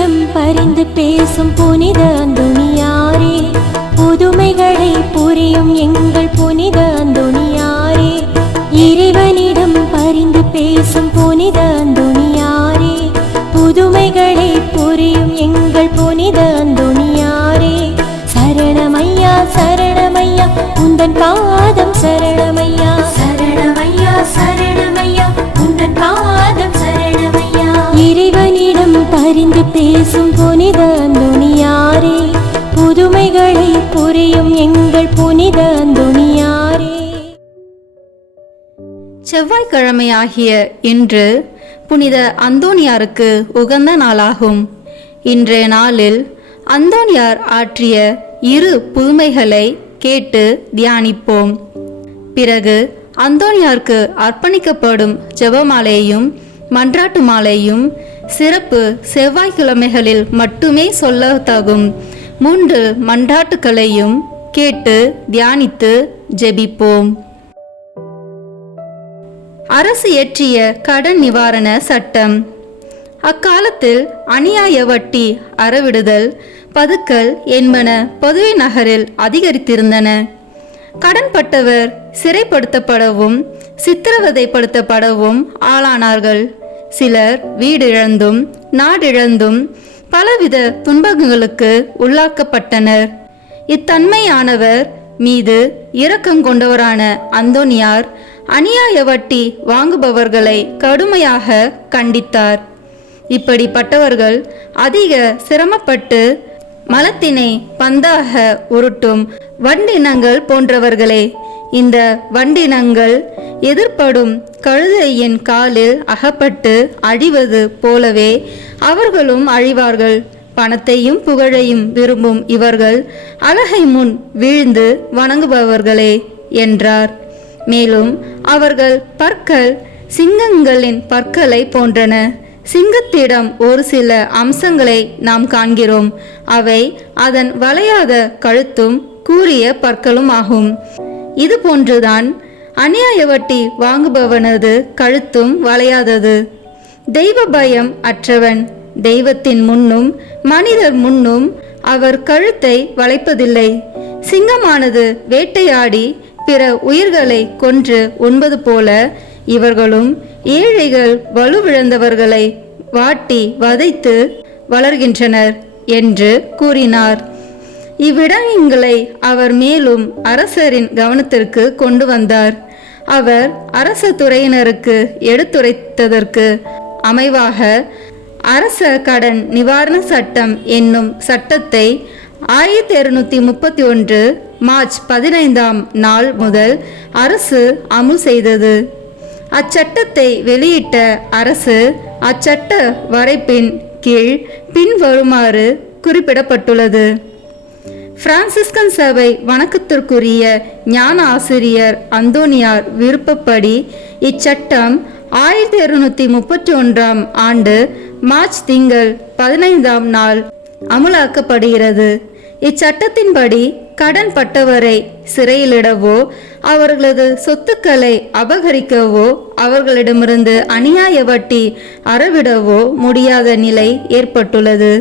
இறைவனிடம் பரிந்து பேசும் புனித அந்தோணியாரே, புதுமைகளை புரியும் எங்கள் புனித அந்தோணியாரே. இறைவனிடம் பரிந்து பேசும் புனித அந்தோணியாரே, புதுமைகளை புரியும் எங்கள் புனித அந்தோணியாரே. சரணமையா சரணமையா உந்தன் பாதம் சரணமையா, சரணமையா சரணமையா உந்தன் பாதம் சரணமையா. இறைவனிடம் பரிந்து பேசும் புனித அந்தோணியாரே, புதுமைகளை புரியும் எங்கள் புனித அந்தோணியாரே. செவ்வாய்க்கிழமையாகிய இன்று புனித அந்தோணியாருக்கு உகந்த நாளாகும். இன்றைய நாளில் அந்தோணியார் ஆற்றிய 2 புதுமைகளை கேட்டு தியானிப்போம். பிறகு அந்தோணியாருக்கு அர்ப்பணிக்கப்படும் ஜெபமாலையும் மன்றாட்டு மாலையும் சிறப்பு செவ்வாய்க்கிழமைகளில் மட்டுமே சொல்லத்தகும் 3 மன்றாட்டுக்களையும் கேட்டு தியானித்து ஜெபிப்போம். அரசு இயற்றிய கடன் நிவாரண சட்டம். அக்காலத்தில் அநியாய வட்டி, அறவிடுதல், பதுக்கல் என்பன பொதுவை நகரில் அதிகரித்திருந்தன. கடன்பட்டவர் சிறைப்படுத்தப்படவும் சித்திரவதைப்படுத்தப்படவும் ஆளானார்கள். சிலர் வீடிழந்தும் நாடிழந்தும் பலவித துன்பங்களுக்கு உள்ளாக்கப்பட்டனர். இத்தன்மையானவர் மீது இரக்கம் கொண்டவரான அந்தோணியார் அநியாய வட்டி வாங்குபவர்களை கடுமையாக கண்டித்தார். இப்படிப்பட்டவர்கள் அதிக சிரமப்பட்டு மலத்தினை பந்தாக உருட்டும் வண்டினங்கள் போன்றவர்களே. இந்த வண்டினங்கள் எதிர்ப்படும் கழுதையின் காலில் அகப்பட்டு அழிவது போலவே அவர்களும் அழிவார்கள். பணத்தையும் புகழையும் விரும்பும் இவர்கள் அழகை முன் வீழ்ந்து வணங்குபவர்களே என்றார். மேலும் அவர்கள் பற்கள் சிங்கங்களின் பற்களை போன்றன. சிங்கத்திடம் ஒரு சில அம்சங்களை நாம் காண்கிறோம். அவை அதன் வளையாத கழுத்தும் கூரிய பற்களும் ஆகும். இது போன்றுதான் அநியாய வட்டி வாங்குபவனது கழுத்தும் வளையாதது. தெய்வ பயம் அற்றவன் தெய்வத்தின் முன்னும் மனிதர் முன்னும் அவர் கழுத்தை வளைப்பதில்லை. சிங்கமானது வேட்டையாடி பிற உயிர்களை கொன்று உண்பது போல இவர்களும் ஏழைகள் வலுவிழந்தவர்களை வாட்டி வதைத்து வளர்கின்றனர் என்று கூறினார். இவ்விடயங்களை அவர் மேலும் அரசரின் கவனத்திற்கு கொண்டு வந்தார். அவர் அரச துறையினருக்கு எடுத்துரைத்ததற்கு அமைவாக அரச கடன் நிவாரண சட்டம் என்னும் சட்டத்தை 1231 மார்ச் 15ஆம் நாள் முதல் அரசு அமுல் செய்தது. அச்சட்டத்தை வெளியிட்ட அரசு அச்சட்ட வரைப்பின் கீழ் பின்வருமாறு குறிப்பிடப்பட்டுள்ளது. பிரான்சிஸ்கன் சபை வணக்கத்திற்குரிய ஞான ஆசிரியர் அந்தோணியார் விருப்பப்படி இச்சட்டம் 1231ஆம் ஆண்டு மார்ச் திங்கள் 15ஆம் நாள் அமுலாக்கப்படுகிறது. இச்சட்டத்தின்படி கடன் பட்டவரை சிறையிலிடவோ அவர்களது சொத்துக்களை அபகரிக்கவோ அவர்களிடமிருந்து அநியாய வட்டி அறவிடவோ முடியாத நிலை ஏற்பட்டுள்ளது.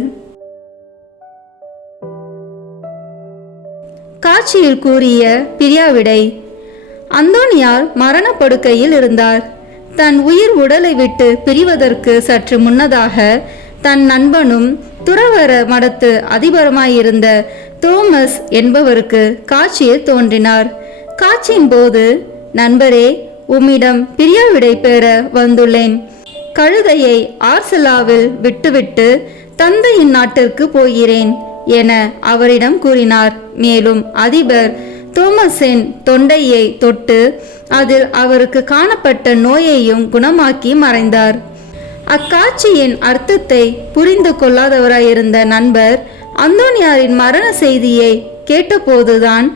காட்சியில் கூறிய பிரியாவிடை. அந்தோணியார் மரணப்படுக்கையில் இருந்தார். தன் உயிர் உடலை விட்டு பிரிவதற்கு சற்று முன்னதாக தன் நண்பனும் துறவர மடத்து அதிபருமாயிருந்த தோமஸ் என்பவருக்கு காட்சியில் தோன்றினார். காட்சியின் போது, நண்பரே, உம்மிடம் பிரியாவிடை பெற வந்துள்ளேன். கழுதையை ஆர்சலாவில் விட்டுவிட்டு தந்தையின் நாட்டிற்கு போகிறேன் என அவரிடம் கூறினார். மேலும் அதிபர் தோமஸின் தொண்டையை தொட்டு அதில் அவருக்கு காணப்பட்ட நோயையும் குணமாக்கி மறைந்தார். அக்காட்சியின் அர்த்தத்தை புரிந்து கொள்ளாதவராயிருந்த நண்பர் அந்தோணியாரின் மரண செய்தியை கேட்டபோதுதான்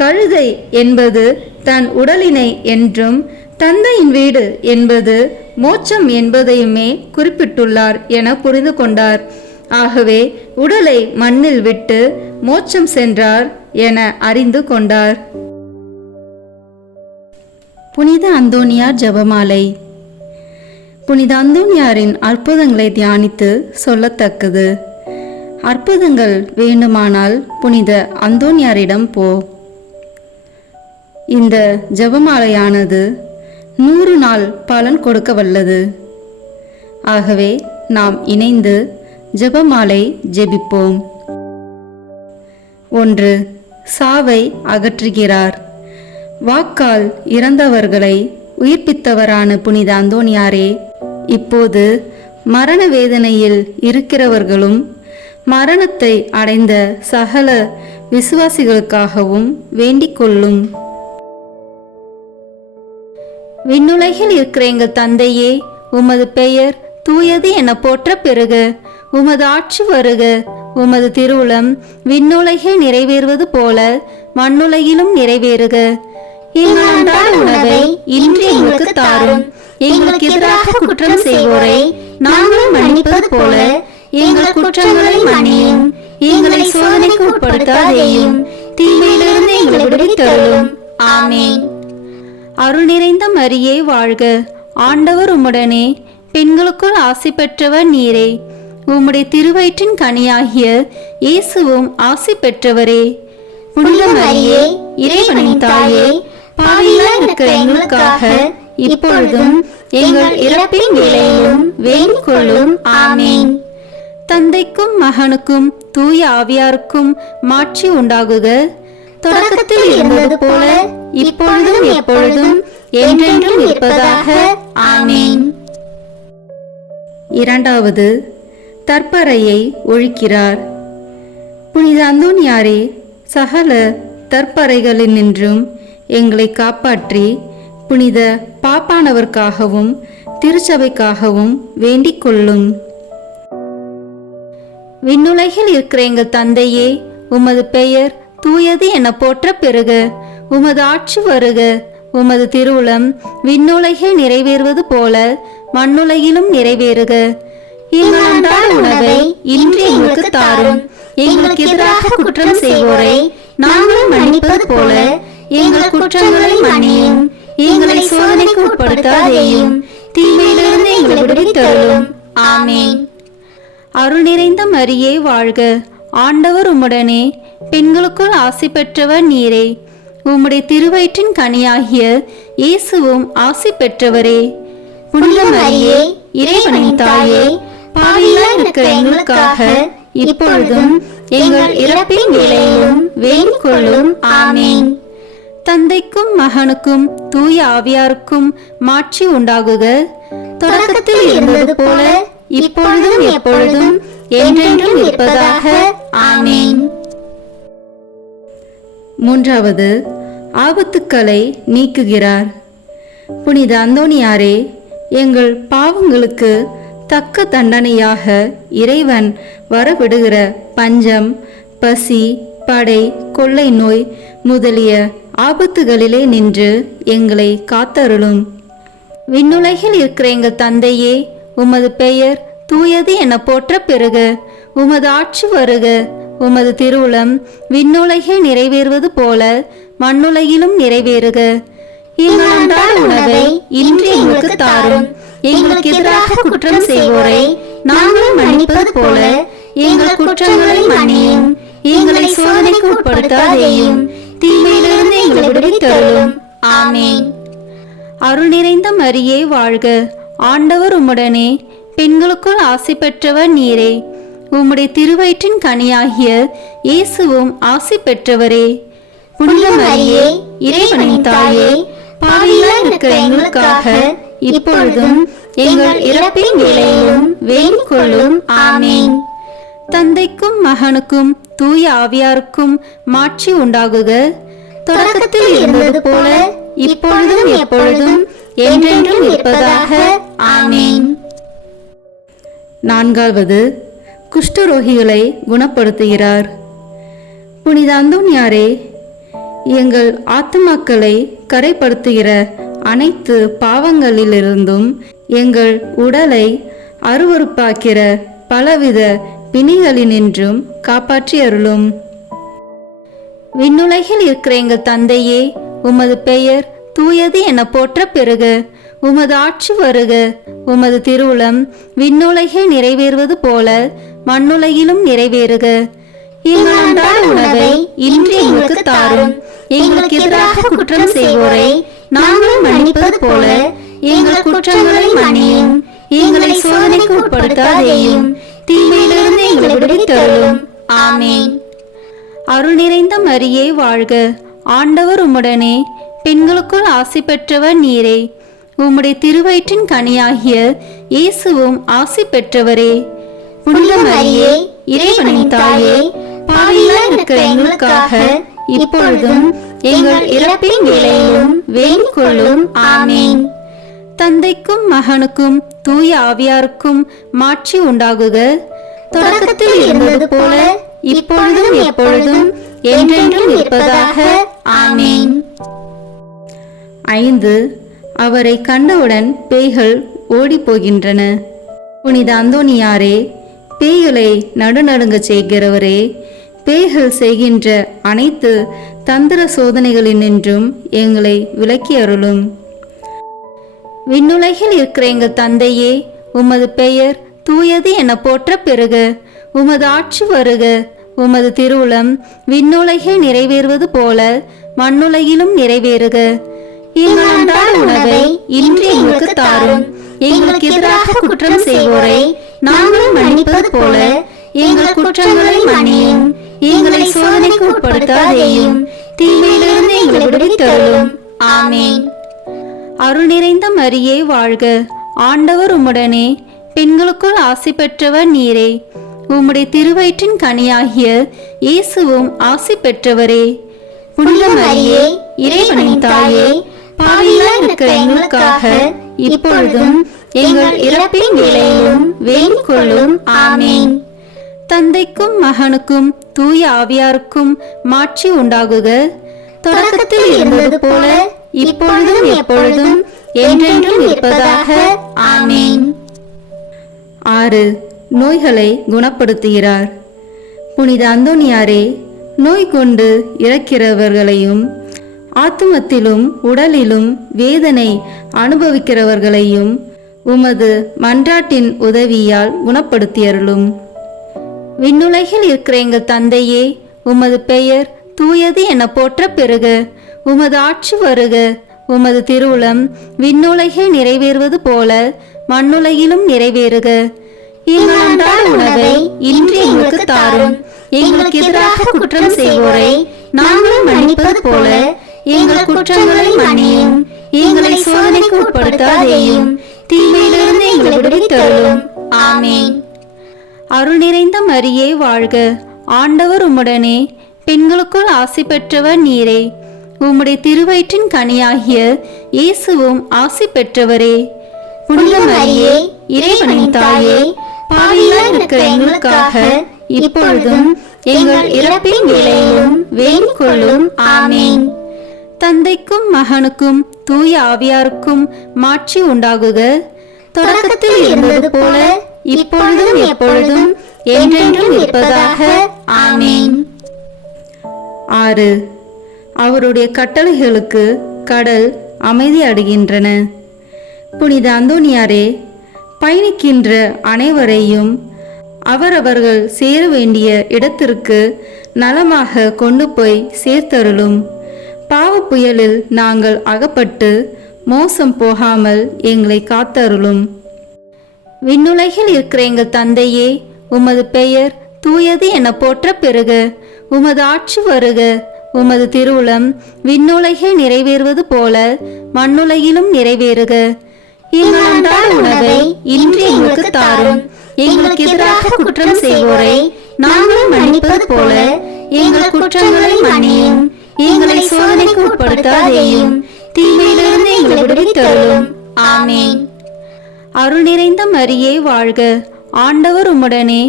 கழுதை என்பது தன் உடலினை என்றும் தந்தையின் வீடு என்பது மோட்சம் என்பதையுமே குறிப்பிட்டுள்ளார் என புரிந்து கொண்டார். ஆகவே உடலை மண்ணில் விட்டு மோட்சம் சென்றார் என அறிந்து கொண்டார். புனித அந்தோணியார் ஜெபமாலை. புனித அந்தோணியாரின் அற்புதங்களை தியானித்து சொல்லத்தக்கது. அற்புதங்கள் வேண்டுமானால் புனித அந்தோனியாரிடம் போ. இந்த ஜெபமாலையானது 100 நாள் பலன் கொடுக்க வல்லது. ஆகவே நாம் இணைந்து ஜெபமாலை ஜெபிப்போம். 1. சாவை அகற்றுகிறார். வாக்கால் இறந்தவர்களை உயிர்ப்பித்தவரான புனித அந்தோனியாரே, இப்போது மரண வேதனையில் இருக்கிறவர்களும் மரணத்தை அடைந்த சகல விசுவாசிகளுக்காகவும் வேண்டிக் கொள்ளும். விண்ணுலகில் இருக்கிற எங்கள் தந்தையே, உமது பெயர் தூயது என போற்ற பெறுக. உமது ஆட்சி வருக. உமது திருவுளம் விண்ணுலகில் நிறைவேறுவது போல மண்ணுலகிலும் நிறைவேறுக. எங்கள் அன்றாட உணவை இன்று எங்களுக்கு தாரும். எங்களுக்கு எதிராக குற்றம் செய்வோரை நாங்கள் மன்னிப்பது போல எங்கள் குற்றங்களை மன்னியும். எங்களை சோதனைக்கு உட்படுத்தாதேயும், தீமையிலிருந்து எங்களை விடுவித்தருளும். ஆமென். அருள் நிறைந்த மரியே வாழ்க. ஆண்டவர் உம்முடனே, பெண்களுக்குள் ஆசி பெற்றவர் நீரே. உம்முடைய திருவயிற்றின் கனியாகிய இயேசுவும் ஆசி பெற்றவரே. புனித மரியே, இறைவனின் தாயே, பாவிகளாய் இருக்கிற எங்களுக்காக இப்பொழுதும் எங்கள் இறப்பின் வேளையிலும் வேண்டிக் கொள்ளும். ஆமென். தந்தைக்கும் மகனுக்கும் தூய ஆவியாருக்கும் மாட்சி உண்டாகுக. தொடக்கத்தில் இருந்தது போல இப்பொழுதும் எப்பொழுதும் என்றென்றும் இருப்பதாக. ஆமென். 2. தற்பறையை ஒழிக்கிறார். புனித அந்தோனியாரே, சகல தற்பறைகளினின்றும் எங்களை காப்பாற்றி புனித பாப்பானவர்க்காகவும் திருச்சபைக்காகவும் வேண்டிக் கொள்ளும். விண்ணுலகில் இருக்கிற எங்கள் தந்தையே, உமது பெயர் தூயது என போற்ற பெறுக. உமது ஆட்சி வருக. உமது திருவுளம் விண்ணுலகில் நிறைவேறுவது போல மண்ணுலகிலும் நிறைவேறுக. எங்கள் அன்றாட உணவை இன்று எங்களுக்கு தாரும். எங்களுக்கு எதிராக குற்றம் செய்வோரை நாங்கள் மன்னிப்பது போல எங்கள் குற்றங்களை மன்னியும். எங்களை சோதனைக்கு உட்படுத்தாதேயும், தீமையிலிருந்து எங்களை விடுவித்தருளும். ஆமென். அருள் நிறைந்த மரியே வாழ்க. ஆண்டவர் உம்முடனே, பெண்களுக்குள் ஆசி பெற்றவர் நீரே. உம்முடைய திருவயிற்றின் கனியாகிய இயேசுவும் ஆசி பெற்றவரே. புனித மரியே, இறைவனின் தாயே, பாவிகளாய் இருக்கிற எங்களுக்காக இப்பொழுதும் எங்கள் இறப்பின் வேளையிலும் வேண்டிக் கொள்ளும். ஆமென். தந்தைக்கும் மகனுக்கும் தூய ஆவியாருக்கும் மாட்சி உண்டாகுக. தொடக்கத்தில் இருந்தது போல இப்பொழுதும் எப்பொழுதும் என்றென்றும் இருப்பதாக. ஆமென். 3. ஆபத்துக்களை நீக்குகிறார். புனித அந்தோனியாரே, எங்கள் பாவங்களுக்கு தக்க தண்டனையாக இறைவன் வரவிடுகிற பஞ்சம், பசி, படை, கொள்ளை நோய் முதலிய ஆபத்துகளிலே நின்று எங்களை காத்தருளும். விண்ணுலகில் இருக்கிற எங்கள் தந்தையே, உமது பெயர் தூயது என போற்ற பெறுக. உமது ஆட்சி வருக. உமது திருவுளம் விண்ணுலகில் நிறைவேறுவது போல மண்ணுலகிலும் நிறைவேறுக. எங்கள் அன்றாட உணவை இன்று எங்களுக்கு தாரும். எங்களுக்கு எதிராக குற்றம் செய்வோரை நாங்கள் மன்னிப்பது போல எங்கள் குற்றங்களை மன்னியும். எங்களை சோதனைக்கு உட்படுத்தாதேயும், தீமையிலிருந்து எங்களை விடுவித்தருளும். ஆமென். அருள் நிறைந்த மரியே வாழ்க. ஆண்டவர் உம்முடனே, பெண்களுக்குள் ஆசி பெற்றவர் நீரே. உம்முடைய திருவயிற்றின் கனியாகிய இயேசுவும் ஆசி பெற்றவரே. புனித மரியே, இறைவனின் தாயே, பாவிகளாய் இருக்கிற எங்களுக்காக இப்பொழுதும் எங்கள் இறப்பின் வேளையிலும் வேண்டிக் கொள்ளும். ஆமென். தந்தைக்கும் மகனுக்கும் தூய ஆவியாருக்கும் மாட்சி உண்டாகுக. தொடக்கத்தில் இருந்தது போல இப்பொழுதும் எப்பொழுதும் என்றென்றும் இருப்பதாக. ஆமென். 4. குஷ்டரோகிகளை குணப்படுத்துகிறார். புனித அந்தோனியாரே, எங்கள் ஆத்துமாக்களை கரைப்படுத்துகிற அனைத்து பாவங்களிலிருந்தும் எங்கள் உடலை அருவருப்பாக்கிற பலவித பிணிகளினின்றும் காப்பாற்றி அருளும். விண்ணுலகில் இருக்கிற எங்கள் தந்தையே, உமது பெயர் தூயது என போற்ற பெறுக. உமது ஆட்சி வருக. உமது திருவுளம் விண்ணுலகில் நிறைவேறுவது போல மண்ணுலகிலும் நிறைவேறுக. எங்கள் அன்றாட உணவை இன்று எங்களுக்கு தாரும். எங்களுக்கு எதிராக குற்றம் செய்வோரை நாங்கள் மன்னிப்பது போல எங்கள் குற்றங்களை மன்னியும். எங்களை சோதனைக்கு உட்படுத்தாதேயும், தீமையிலிருந்து எங்களை விடுவித்தருளும். ஆமென். அருள் நிறைந்த மரியே வாழ்க, ஆண்டவர் உம்முடனே, பெண்களுக்குள் ஆசி பெற்றவர் நீரே. உம்முடைய திருவயிற்றின் கனியாகிய இயேசுவும் ஆசி பெற்றவரே. புனித மரியே, இறைவனின் தாயே, பாவிகளாய் இருக்கிற எங்களுக்காக இப்பொழுதும் எங்கள் இறப்பின் வேளையிலும் வேண்டிக் கொள்ளும். ஆமென். தந்தைக்கும் மகனுக்கும் தூய ஆவியாருக்கும் மாட்சி உண்டாகுக. தொடக்கத்தில் இருந்தது போல இப்பொழுதும் எப்பொழுதும் என்றென்றும் இருப்பதாக. ஆமென். 5. அவரை கண்டவுடன் பேய்கள் ஓடிப் போகின்றன. புனித அந்தோனியாரே, பேய்களை நடுநடுங்க செய்கிறவரே, பேய்கள் செய்கின்ற அனைத்து தந்திர சோதனைகளினின்றும் எங்களை விலக்கி அருளும். விண்ணுலகில் இருக்கிற எங்கள் தந்தையே, உமது பெயர் தூயது என போற்ற பெறுக. உமது ஆட்சி வருக. உமது திருவுளம் விண்ணுலகில் நிறைவேறுவது போல மண்ணுலகிலும் நிறைவேறுக. எங்கள் அன்றாட உணவை இன்று எங்களுக்கு தாரும். எங்களுக்கு எதிராக குற்றம் செய்வோரை நாங்கள் மன்னிப்பது போல எங்கள் குற்றங்களை மன்னியும். எங்களை சோதனைக்கு உட்படுத்தாதேயும், தீமையிலிருந்து எங்களை விடுவித்தருளும். ஆமென். அருள் நிறைந்த மரியே வாழ்க, ஆண்டவர் உம்முடனே, பெண்களுக்குள் ஆசி பெற்றவர் நீரே. உம்முடைய திருவயிற்றின் கனியாகிய இயேசுவும் ஆசி பெற்றவரே. புனித மரியே, இறைவனின் தாயே, பாவிகளாய் இருக்கிற எங்களுக்காக இப்பொழுதும் எங்கள் இறப்பின் வேளையிலும் வேண்டிக் கொள்ளும். ஆமென். தந்தைக்கும் மகனுக்கும் தூய ஆவியாருக்கும் மாட்சி உண்டாகுக. தொடக்கத்தில் இருந்தது போல இப்பொழுதும் எப்பொழுதும் என்றென்றும் இருப்பதாக. ஆமென். 6. நோய்களை குணப்படுத்துகிறார். புனித அந்தோனியாரே, நோய் கொண்டு இறக்கிறவர்களையும் ஆத்துமத்திலும் உடலிலும் வேதனை அனுபவிக்கிறவர்களையும் உமது மன்றாட்டின் உதவியால் குணப்படுத்தியருளும். விண்ணுலகில் இருக்கிற எங்கள் தந்தையே, உமது பெயர் தூயது என போற்ற பெறுக. உமது ஆட்சி வருக. உமது திருவுளம் விண்ணுலகில் நிறைவேறுவது போல மண்ணுலகிலும் நிறைவேறுக. எங்கள் அன்றாட உணவை இன்று எங்களுக்கு தாரும். எங்களுக்கு எதிராக குற்றம் செய்வோரை நாங்கள் மன்னிப்பது போல எங்கள் குற்றங்களை மன்னியும். எங்களை சோதனைக்கு உட்படுத்தாதேயும், தீமையிலிருந்து எங்களை விடுவித்தருளும். ஆமென். அருள் நிறைந்த மரியே வாழ்க, ஆண்டவர் உம்முடனே, பெண்களுக்குள் ஆசி பெற்றவர் நீரே. உம்முடைய திருவயிற்றின் கனியாகிய இயேசுவும் ஆசி பெற்றவரே. புனித மரியே, இறைவனின் தாயே, பாவிகளாய் இருக்கிற எங்களுக்காக இப்பொழுதும் எங்கள் இறப்பின் வேளையிலும் வேண்டிக் கொள்ளும். ஆமென். தந்தைக்கும் மகனுக்கும் தூய ஆவியாருக்கும் மாட்சி உண்டாகுக. தொடக்கத்தில் இருந்தது போல இப்பொழுதும் எப்பொழுதும் என்றென்றும் இருப்பதாக. ஆமென். 6. அவருடைய கட்டளைகளுக்கு கடல் அமைதி அடைகின்றன. புனித அந்தோனியாரே, பயணிக்கின்ற அனைவரையும் அவரவர்கள் சேர வேண்டிய இடத்திற்கு நலமாக கொண்டு போய் சேர்த்தருளும். பாவ புயலில் நாங்கள் அகப்பட்டு மோசம் போகாமல் எங்களை காத்தருளும். விண்ணுலகில் இருக்கிற எங்கள் தந்தையே, உமது பெயர் தூயது என போற்ற பெறுக. உமது ஆட்சி வருக. உமது திருவுளம் விண்ணுலகில் நிறைவேறுவது போல மண்ணுலகிலும் நிறைவேறுக. எங்கள் அன்றாட உணவை இன்று எங்களுக்கு தாரும். எங்களுக்கு எதிராக குற்றம் செய்வோரை நாங்கள் மன்னிப்பது போல எங்கள் குற்றங்களை மன்னியும். எங்களை சோதனைக்கு உட்படுத்தாதேயும், தீமையிலிருந்து எங்களை விடுவித்தருளும். ஆமென். அருள் நிறைந்த மரியே வாழ்க, ஆண்டவர் உம்முடனே,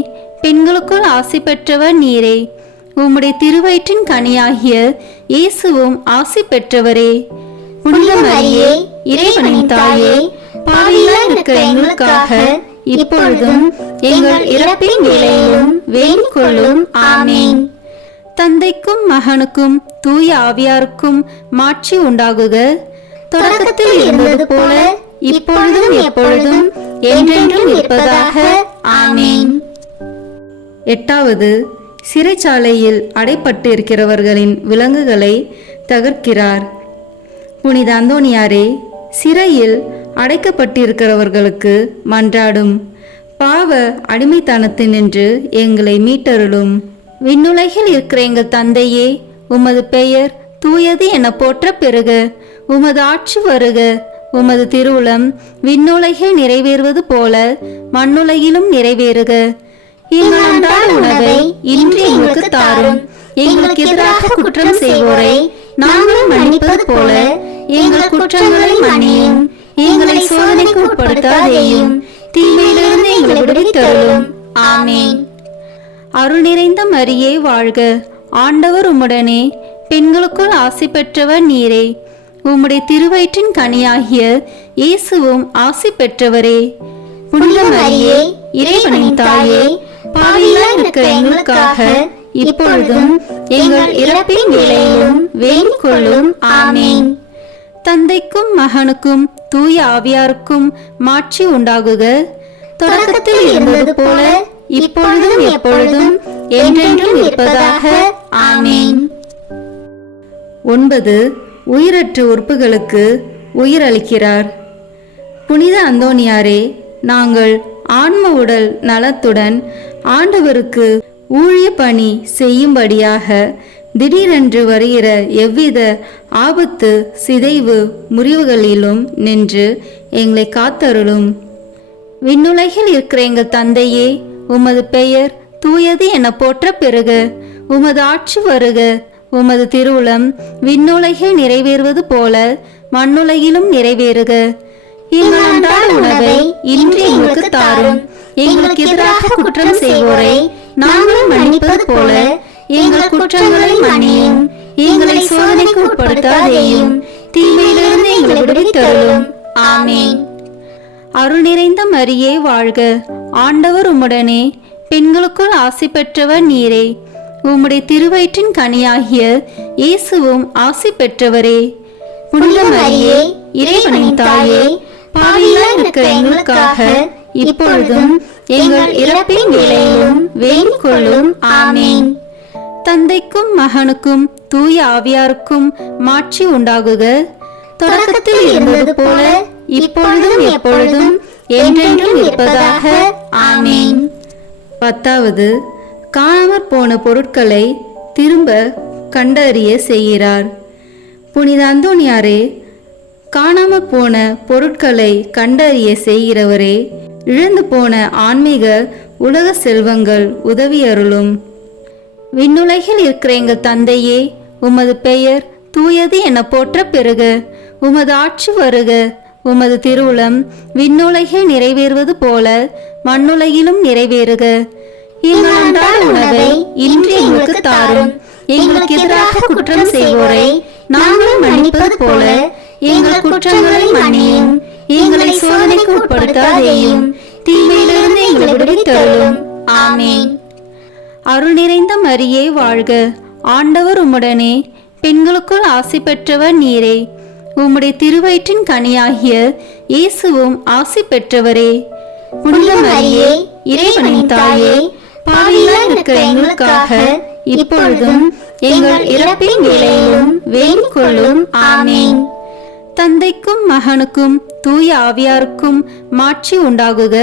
பெண்களுக்குள் ஆசி பெற்றவர் நீரே. உம்முடைய திருவயிற்றின் கனியாகிய இயேசுவும் ஆசி பெற்றவரே. புனித மரியே, இறைவனின் தாயே, பாவிகளாய் இருக்கிற எங்களுக்காக இப்பொழுதும் எங்கள் இறப்பின் வேளையிலும் வேண்டிக் கொள்ளும். ஆமென். தந்தைக்கும் மகனுக்கும் தூய ஆவியாருக்கும் மாட்சி உண்டாகுக. தொடக்கத்தில் இருந்தது போல இப்பொழுதும் எப்பொழுதும் என்றென்றும் இருப்பதாக. ஆமென். 8வது, சிறைச்சாலையில் அடைப்பட்டிருக்கிறவர்களின் விலங்குகளை தகர்க்கிறார். புனித அந்தோணியாரே, சிறையில் அடைக்கப்பட்டிருக்கிறவர்களுக்கு மன்றாடும். பாவ அடிமைத்தனத்தினின்று எங்களை மீட்டருளும். விண்ணுலகில் இருக்கிற எங்கள் தந்தையே, உமது பெயர் தூயது என போற்ற பெறுக. உமது ஆட்சி வருக. உமது திருவுளம் விண்ணுலகில் நிறைவேறுவது போல மண்ணுலகிலும் நிறைவேறுக. எங்கள் அன்றாட உணவை இன்று எங்களுக்கு தாரும். எங்களுக்கு எதிராக குற்றம் செய்வோரை நாங்கள் மன்னிப்பது போல எங்கள் குற்றங்களை மன்னியும். எங்களை சோதனைக்கு உட்படுத்தாதேயும், தீமையிலிருந்து எங்களை விடுவித்தருளும். ஆமென். அருள் நிறைந்த மரியே வாழ்க. ஆண்டவர் உம்முடனே, பெண்களுக்குள் ஆசி பெற்றவர் நீரே. உம்முடைய திருவயிற்றின் கனியாகிய இயேசுவும் ஆசி பெற்றவரே. புனித மரியே, இறைவனின் தாயே, பாவிகளாய் இருக்கிற எங்களுக்காக இப்பொழுதும் எங்கள் இறப்பின் வேளையிலும் வேண்டிக் கொள்ளும். ஆமென். தந்தைக்கும் மகனுக்கும் தூய ஆவியாருக்கும் மாட்சி உண்டாகுக. தொடக்கத்தில் இருந்தது போல இப்பொழுதும் எப்பொழுதும் என்றென்றும் இருப்பதாக. ஆமென். 9. உயிரற்ற உறுப்புகளுக்கு உயிரளிக்கிறார். புனித அந்தோணியாரே, நாங்கள் ஆன்ம உடல் நலத்துடன் ஆண்டவருக்கு ஊழிய பணி செய்யும்படியாக திடீரென்று வருகிற எவ்வித ஆபத்து, சிதைவு, முறிவுகளிலும் நின்று எங்களை காத்தருளும். விண்ணுலகில் இருக்கிற எங்கள் தந்தையே, உமது பெயர் தூயது என போற்ற பெறுக. உமது ஆட்சி வருக. உமது திருவுளம் விண்ணுலகில் நிறைவேறுவது போல மண்ணுலகிலும் நிறைவேறுக. எங்கள் அன்றாட உணவை இன்று எங்களுக்கு தாரும். எங்களுக்கு எதிராக குற்றம் செய்வோரை நாங்கள் மன்னிப்பது போல எங்கள் குற்றங்களை மன்னியும். எங்களை சோதனைக்கு உட்படுத்தாதேயும், தீமையிலிருந்து எங்களை விடுவித்தருளும். ஆமென். அருள் நிறைந்த மரியே வாழ்க. ஆண்டவர் உம்முடனே, பெண்களுக்குள் ஆசி பெற்றவர் நீரே. உம்முடைய திருவயிற்றின் கனியாகிய இயேசுவும் ஆசி பெற்றவரே. புனித மரியே, இறைவனின் தாயே, பாவிகளாய் இருக்கிற எங்களுக்காக இப்பொழுதும் எங்கள் இறப்பின் வேளையிலும் வேண்டிக் கொள்ளும். ஆமென். தந்தைக்கும் மகனுக்கும் தூய ஆவியாருக்கும் மாட்சி உண்டாகுக. தொடக்கத்தில் இருந்தது போல இப்பொழுதும் எப்பொழுதும் என்றென்றும் இருப்பதாக. ஆமென். 10வது, காணாமற் போன பொருட்களை திரும்ப கண்டறிய செய்கிறார். புனித அந்தோணியாரே, காணாமற் போன பொருட்களை கண்டறிய செய்கிறவரே, இழந்து போன ஆன்மீக உலக செல்வங்கள் உதவியருளும். விண்ணுலகில் இருக்கிற எங்கள் தந்தையே, உமது பெயர் தூயது என போற்ற பெறுக. உமது ஆட்சி வருக. உமது திருவுளம் விண்ணுலகில் நிறைவேறுவது போல மண்ணுலகிலும் நிறைவேறுக. எங்கள் அன்றாட உணவை இன்று எங்களுக்கு தாரும். எங்களுக்கு எதிராக குற்றம் செய்வோரை நாங்கள் மன்னிப்பது போல எங்கள் குற்றங்களை மன்னியும். எங்களை சோதனைக்கு உட்படுத்தாதேயும், தீமையிலிருந்து எங்களை விடுவித்தருளும். ஆமென். அருள் நிறைந்த மரியே வாழ்க. ஆண்டவர் உம்முடனே, பெண்களுக்குள் ஆசி பெற்றவர் நீரே. உம்முடைய திருவயிற்றின் கனியாகிய இயேசுவும் ஆசி பெற்றவரே. புனித மரியே, இறைவனின் தாயே, பாவிகளாய் இருக்கிற எங்களுக்காக இப்பொழுதும் எங்கள் இறப்பின் வேளையிலும் வேண்டிக் கொள்ளும். ஆமென். தந்தைக்கும் மகனுக்கும் தூய ஆவியாருக்கும் மாட்சி உண்டாகுக.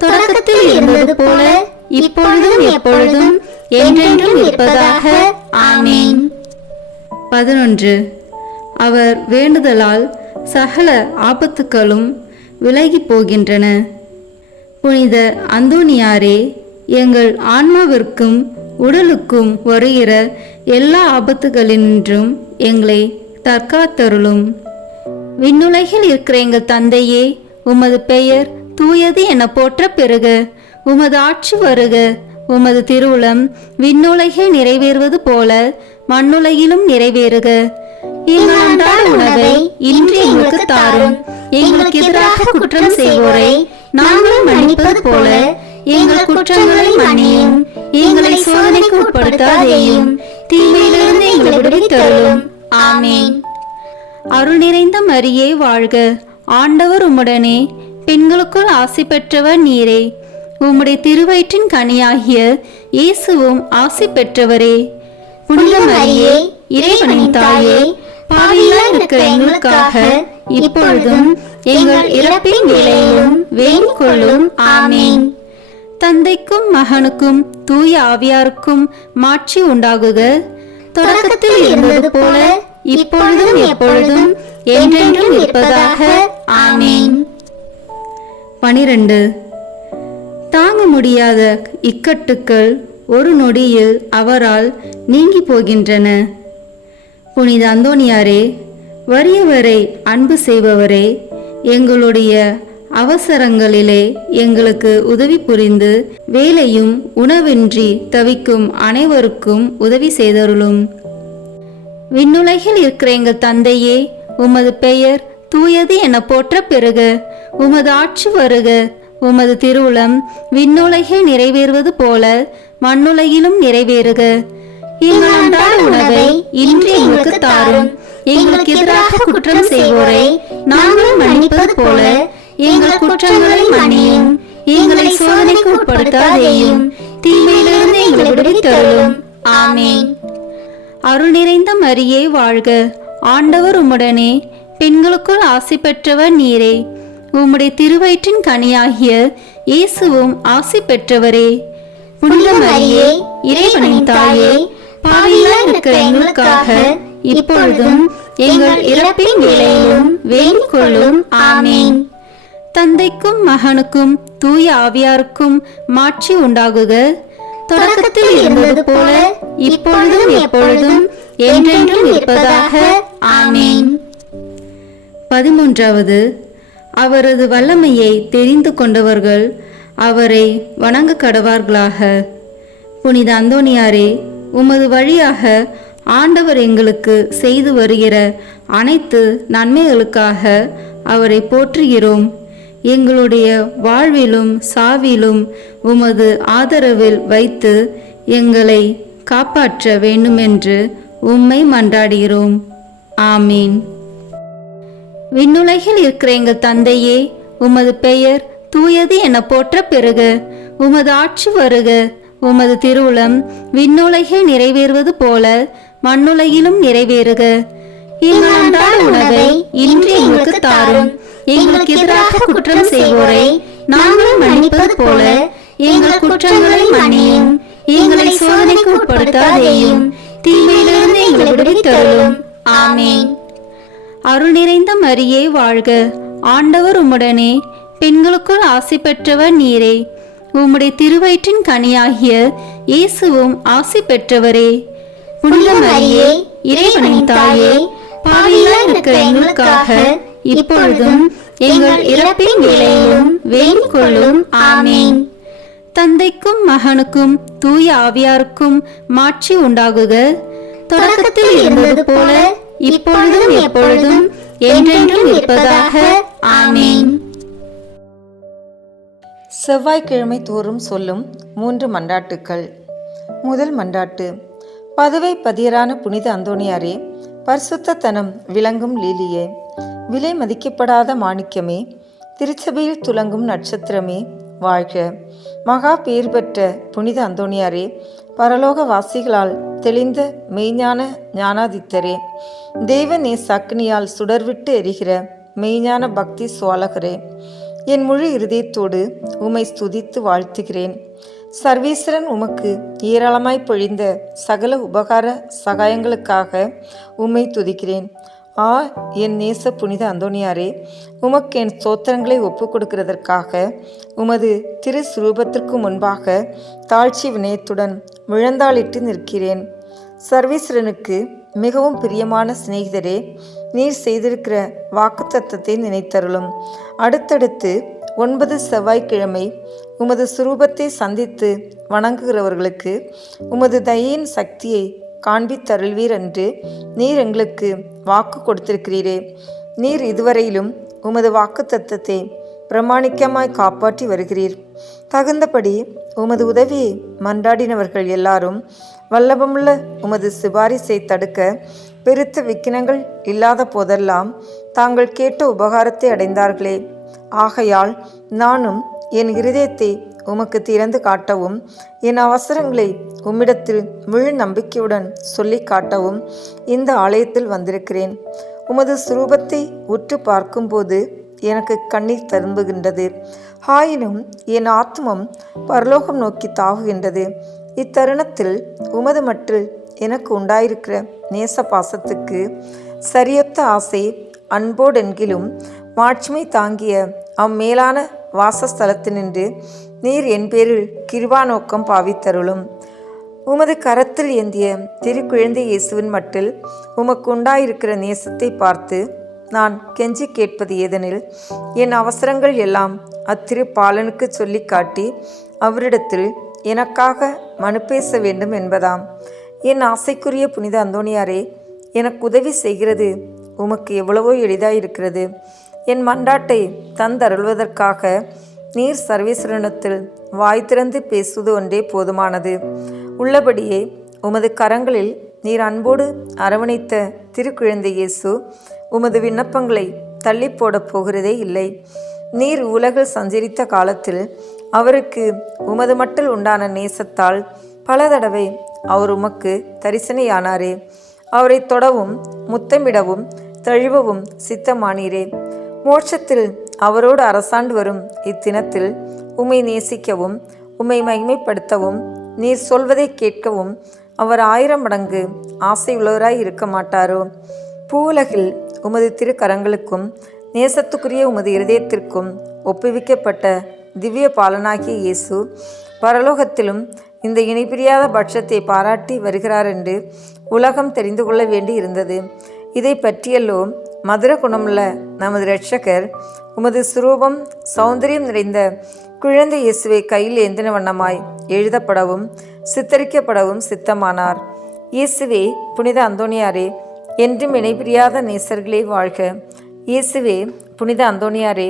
தொடக்கத்தில் இருந்தது போல இப்பொழுதும் எப்பொழுதும் என்றென்றும் இருப்பதாக. ஆமென். 11. அவர் வேண்டுதலால் சகல ஆபத்துக்களும் விலகி போகின்றன. புனித அந்தோணியாரே, எங்கள் ஆன்மாவிற்கும் உடலுக்கும் வருகிற எல்லா ஆபத்துகளினின்றும் எங்களை தற்காத்தருளும். விண்ணுலகில் இருக்கிற எங்கள் தந்தையே, உமது பெயர் தூயது என போற்ற பெறுக. உமது ஆட்சி வருக. உமது திருவுளம் விண்ணுலகில் நிறைவேறுவது போல மண்ணுலகிலும் நிறைவேறுக. எங்கள் அன்றாட உணவை இன்று எங்களுக்கு தாரும். எங்களுக்கு எதிராக குற்றம் செய்வோரை நாங்கள் மன்னிப்பது போல எங்கள் குற்றங்களை மன்னியும். எங்களை சோதனைக்கு உட்படுத்தாதேயும், தீமையிலிருந்து எங்களை விடுவித்தருளும். ஆமென். அருள் நிறைந்த மரியே வாழ்க. ஆண்டவர் உம்முடனே, பெண்களுக்குள் ஆசி பெற்றவர் நீரே. உம்முடைய திருவயிற்றின் கனியாகிய இயேசுவும் ஆசி பெற்றவரே. புனித மரியே, இறைவனின் தாயே, பாவிகளாய் இருக்கிற எங்களுக்காக இப்பொழுதும் எங்கள் இறப்பின் வேளையிலும் வேண்டிக் கொள்ளும். ஆமீன். தந்தைக்கும் மகனுக்கும் தூய ஆவியாருக்கும் மாட்சி உண்டாகுக. தொடக்கத்தில் இருந்தது போல இப்பொழுதும் எப்பொழுதும் என்றென்றும் இருப்பதாக. ஆமீன். 12. தாங்க முடியாத இக்கட்டுக்கள் ஒரு நொடியில் அவரால் நீங்கி போகின்றன. புனித அந்தோணியாரே, வறியவரை அன்பு செய்பவரே, எங்களுடைய அவசரங்களிலே எங்களுக்கு உதவி புரிந்து வேலையும் உணவின்றி தவிக்கும் அனைவருக்கும் உதவி செய்தருளும். விண்ணுலகில் இருக்கிற எங்கள் தந்தையே, உமது பெயர் தூயது என போற்ற பெறுக. உமது ஆட்சி வருக. உமது திருவுளம் விண்ணுலகில் நிறைவேறுவது போல மண்ணுலகிலும் நிறைவேறுக. எங்கள் அன்றாட உணவை இன்று எங்களுக்கு தாரும். எங்களுக்கு எதிராக குற்றம் செய்வோரை நாங்கள் மன்னிப்பது போல எங்கள் குற்றங்களை மன்னியும். எங்களை சோதனைக்கு உட்படுத்தாதேயும், தீமையிலிருந்து எங்களை விடுவித்தருளும். ஆமீன். அருள் நிறைந்த மரியே வாழ்க. ஆண்டவர் உம்முடனே, பெண்களுக்குள் ஆசி பெற்றவர் நீரே. உம்முடைய திருவயிற்றின் கனியாகிய இயேசுவும் ஆசி பெற்றவரே. புனித மரியே, இறைவனின் தாயே, பாவிகளாய் இருக்கிற எங்களுக்காக இப்பொழுதும் எங்கள் இறப்பின் வேளையிலும் வேண்டிக் கொள்ளும். ஆமீன். தந்தைக்கும் மகனுக்கும் தூய ஆவியாருக்கும் மாட்சி உண்டாகுக. தொடக்கத்தில் இருந்தது போல இப்பொழுதும் எப்பொழுதும் என்றென்றும் இருப்பதாக. ஆமீன். 13. அவரது வல்லமையை தெரிந்து கொண்டவர்கள் அவரை வணங்க கடவார்களாக. புனித அந்தோணியாரே, உமது வழியாக ஆண்டவர் எங்களுக்கு செய்து வருகிற அனைத்து நன்மைகளுக்காக அவரை போற்றுகிறோம். எங்களுடைய வாழ்விலும் சாவிலும் உமது ஆதரவில் வைத்து எங்களை காப்பாற்ற வேண்டுமென்று உம்மை மன்றாடுகிறோம். ஆமீன். விண்ணுலகில் இருக்கிற எங்கள் தந்தையே, உமது பெயர் தூயது என போற்ற பெறுக. உமது ஆட்சி வருக. உமது திருவுளம் விண்ணுலகில் நிறைவேறுவது போல மண்ணுலகிலும் நிறைவேறுக. எங்கள் அன்றாட உணவை இன்று எங்களுக்கு தாரும். எங்களுக்கு எதிராக குற்றம் செய்வோரை நாங்கள் மன்னிப்பது போல எங்கள் குற்றங்களை மன்னியும். எங்களை சோதனைக்கு உட்படுத்தாதேயும், தீமையிலிருந்து எங்களை விடுவித்தருளும். ஆமீன். அருள் நிறைந்த மரியே வாழ்க. ஆண்டவர் உம்முடனே, பெண்களுக்குள் ஆசி பெற்றவர் நீரே. உம்முடைய திருவயிற்றின் கனியாகிய இயேசுவும் ஆசி பெற்றவரே. புனித மரியே, இறைவனின் தாயே, பாவிகளாய் இருக்கிற எங்களுக்காக இப்பொழுதும் எங்கள் இறப்பின் வேளையிலும் வேண்டிக் கொள்ளும். ஆமீன். தந்தைக்கும் மகனுக்கும் தூய ஆவியாருக்கும் மாட்சி உண்டாகுக. தொடக்கத்தில் இருந்தது போல இப்பொழுதும் எப்பொழுதும் என்றென்றும் இருப்பதாக. ஆமீன். செவ்வாய்க்கிழமை தோறும் சொல்லும் 3 மன்றாட்டுக்கள். முதல் மன்றாட்டு. பதுவை பதியரான புனித அந்தோணியாரே, பரிசுத்தத்தனம் விளங்கும் லீலியே, விலை மதிக்கப்படாத மாணிக்கமே, திருச்சபையில் துலங்கும் நட்சத்திரமே வாழ்க. மகா பேர் பெற்ற புனித அந்தோணியாரே, பரலோக வாசிகளால் தெளிந்த மெய்ஞான ஞானாதித்தரே, தேவநே சக்னியால் சுடர்விட்டு எரிகிற மெய்ஞான பக்தி சுவாலகரே, என் முழு இருதயத்தோடு உம்மை ஸ்துதித்து வாழ்த்துகிறேன். சர்வேஸ்வரன் உமக்கு ஏராளமாய் பொழிந்த சகல உபகார சகாயங்களுக்காக உம்மை துதிக்கிறேன். என் நேச புனித அந்தோணியாரே, உமக்கு என் ஸ்தோத்திரங்களை ஒப்புக் கொடுக்கிறதற்காக உமது திருஸ்வரூபத்திற்கு முன்பாக தாழ்ச்சி வினயத்துடன் விழுந்தாளிட்டு நிற்கிறேன். சர்வேஸ்வரனுக்கு மிகவும் பிரியமான சிநேகிதரே, நீர் செய்திருக்கிற வாக்குத்தத்தத்தை நினைத்தருளும். அடுத்தடுத்து 9 செவ்வாய்க்கிழமை உமது சுரூபத்தை சந்தித்து வணங்குகிறவர்களுக்கு உமது தயையின் சக்தியை காண்பித்தருள்வீர் என்று நீர் எங்களுக்கு வாக்கு கொடுத்திருக்கிறீரே. நீர் இதுவரையிலும் உமது வாக்கு தத்தத்தை பிரமாணிக்கமாய் காப்பாற்றி வருகிறீர். தகுந்தபடி உமது உதவியை மன்றாடினவர்கள் எல்லாரும் வல்லபமுள்ள உமது சிபாரிசை தடுக்க பெருத்த விக்கினங்கள் இல்லாத போதெல்லாம் தாங்கள் கேட்ட உபகாரத்தை அடைந்தார்களே. ஆகையால் நானும் என் இருதயத்தை உமக்கு திறந்து காட்டவும், என் அவசரங்களை உம்மிடத்தில் முழு நம்பிக்கையுடன் சொல்லி காட்டவும் இந்த ஆலயத்தில் வந்திருக்கிறேன். உமது சுரூபத்தை உற்று பார்க்கும்போது எனக்கு கண்ணீர் தரும்புகின்றது. ஆயினும் என் ஆத்மம் பரலோகம் நோக்கி தாவுகின்றது. இத்தருணத்தில் உமது மட்டில் எனக்கு உண்டாயிருக்கிற நேச பாசத்துக்கு சரியொத்த ஆசை அன்போடென்கிலும் மாட்சிமை தாங்கிய அம்மேலான வாசஸ்தலத்தினின்று நீர் என் பேரில் கிருபா நோக்கம் பாவித்தருளும். உமது கரத்தில் ஏந்திய திருக்குழந்தை இயேசுவின் மட்டில் உமக்கு உண்டாயிருக்கிற நேசத்தை பார்த்து நான் கெஞ்சி கேட்பது ஏதெனில், என் அவசரங்கள் எல்லாம் அத்திரு பாலனுக்கு சொல்லி காட்டி அவரிடத்தில் எனக்காக மனு பேச வேண்டும் என்பதாம். என் ஆசைக்குரிய புனித அந்தோணியாரே, எனக்கு உதவி செய்கிறது உமக்கு எவ்வளவோ எளிதாயிருக்கிறது. என் மன்றாட்டை தந்தருள்வதற்காக நீர் சர்வேஸ்வரனத்தில் வாய் திறந்து பேசுவது ஒன்றே போதுமானது. உள்ளபடியே உமது கரங்களில் நீர் அன்போடு அரவணைத்த திருக்குழந்தை இயேசு உமது விண்ணப்பங்களை தள்ளி போடப் போகிறதே இல்லை. நீர் உலகில் சஞ்சரித்த காலத்தில் அவருக்கு உமது மட்டில் உண்டான நேசத்தால் பல தடவை அவர் உமக்கு தரிசனையானாரே. அவரை தொடவும் முத்தமிடவும் தழுவவும் சித்தமானீரே. மோட்சத்தில் அவரோடு அரசாண்டு வரும் இத்தினத்தில் உம்மை நேசிக்கவும் உம்மை மகிமைப்படுத்தவும் நீர் சொல்வதை கேட்கவும் அவர் 1000 மடங்கு ஆசை உள்ளவராய் இருக்க மாட்டாரோ? பூவுலகில் உமது திருக்கரங்களுக்கும் நேசத்துக்குரிய உமது இருதயத்திற்கும் ஒப்புவிக்கப்பட்ட திவ்ய பாலனாகிய இயேசு பரலோகத்திலும் இந்த இணைப்பிரியாத பட்சத்தை பாராட்டி வருகிறார் என்று உலகம் தெரிந்து கொள்ள வேண்டி இருந்தது. இதை பற்றியல்லோ மதுர குணமுள்ள நமது இரட்சகர் உமது சுரூபம் சௌந்தரியம் நிறைந்த குழந்தை இயேசுவை கையில் ஏந்தின வண்ணமாய் எழுதப்படவும் சித்தரிக்கப்படவும் சித்தமானார். இயேசுவே புனித அந்தோணியாரே, என்றும் இணைபிரியாத நேசர்களே வாழ்க. இயேசுவே புனித அந்தோணியாரே,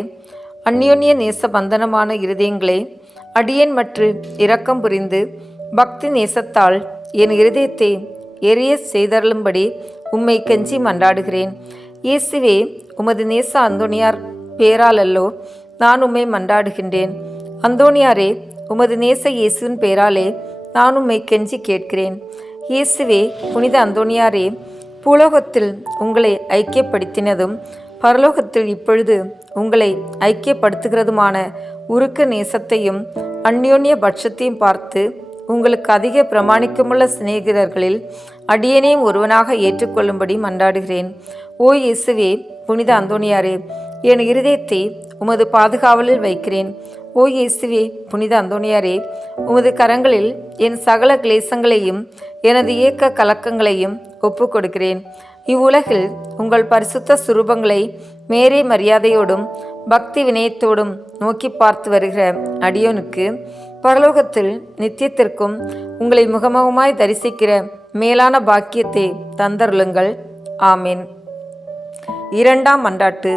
அந்யோன்ய நேச பந்தனமான இருதயங்களே, அடியேன் மற்றும் இரக்கம் புரிந்து பக்தி நேசத்தால் என் இருதயத்தை எரிய செய்தருளும்படி உம்மை கெஞ்சி மன்றாடுகிறேன். இயேசுவே, உமது நேச அந்தோணியார் பேராலல்லோ நான் உம்மை மன்றாடுகின்றேன். அந்தோணியாரே, உமது நேச இயேசுவின் பேராலே நான் உம்மை கெஞ்சி கேட்கிறேன். இயேசுவே புனித அந்தோணியாரே, பூலோகத்தில் உங்களை ஐக்கியப்படுத்தினதும் பரலோகத்தில் இப்பொழுது உங்களை ஐக்கியப்படுத்துகிறதுமான உருக்க நேசத்தையும் அந்யோன்ய பட்சத்தையும் பார்த்து உங்களுக்கு அதிக பிரமாணிக்கமுள்ள சிநேகிதர்களில் அடியேனையும் ஒருவனாக ஏற்றுக்கொள்ளும்படி மன்றாடுகிறேன். ஓ இயேசுவே புனித அந்தோணியாரே, என் இருதயத்தை உமது பாதுகாவலில் வைக்கிறேன். ஓ இயேசுவே புனித அந்தோணியாரே, உமது கரங்களில் என் சகல கிளேசங்களையும் எனது ஏக்க கலக்கங்களையும் ஒப்பு கொடுக்கிறேன். இவ்வுலகில் உங்கள் பரிசுத்த சுரூபங்களை மேரே மரியாதையோடும் பக்தி வினயத்தோடும் நோக்கி பார்த்து வருகிற அடியோனுக்கு பரலோகத்தில் நித்தியத்திற்கும் உங்களை முகமுகமாய் தரிசிக்கிற மேலான பாக்கியத்தை தந்தருளுங்கள். ஆமீன். 2ஆம் மன்றாட்டு.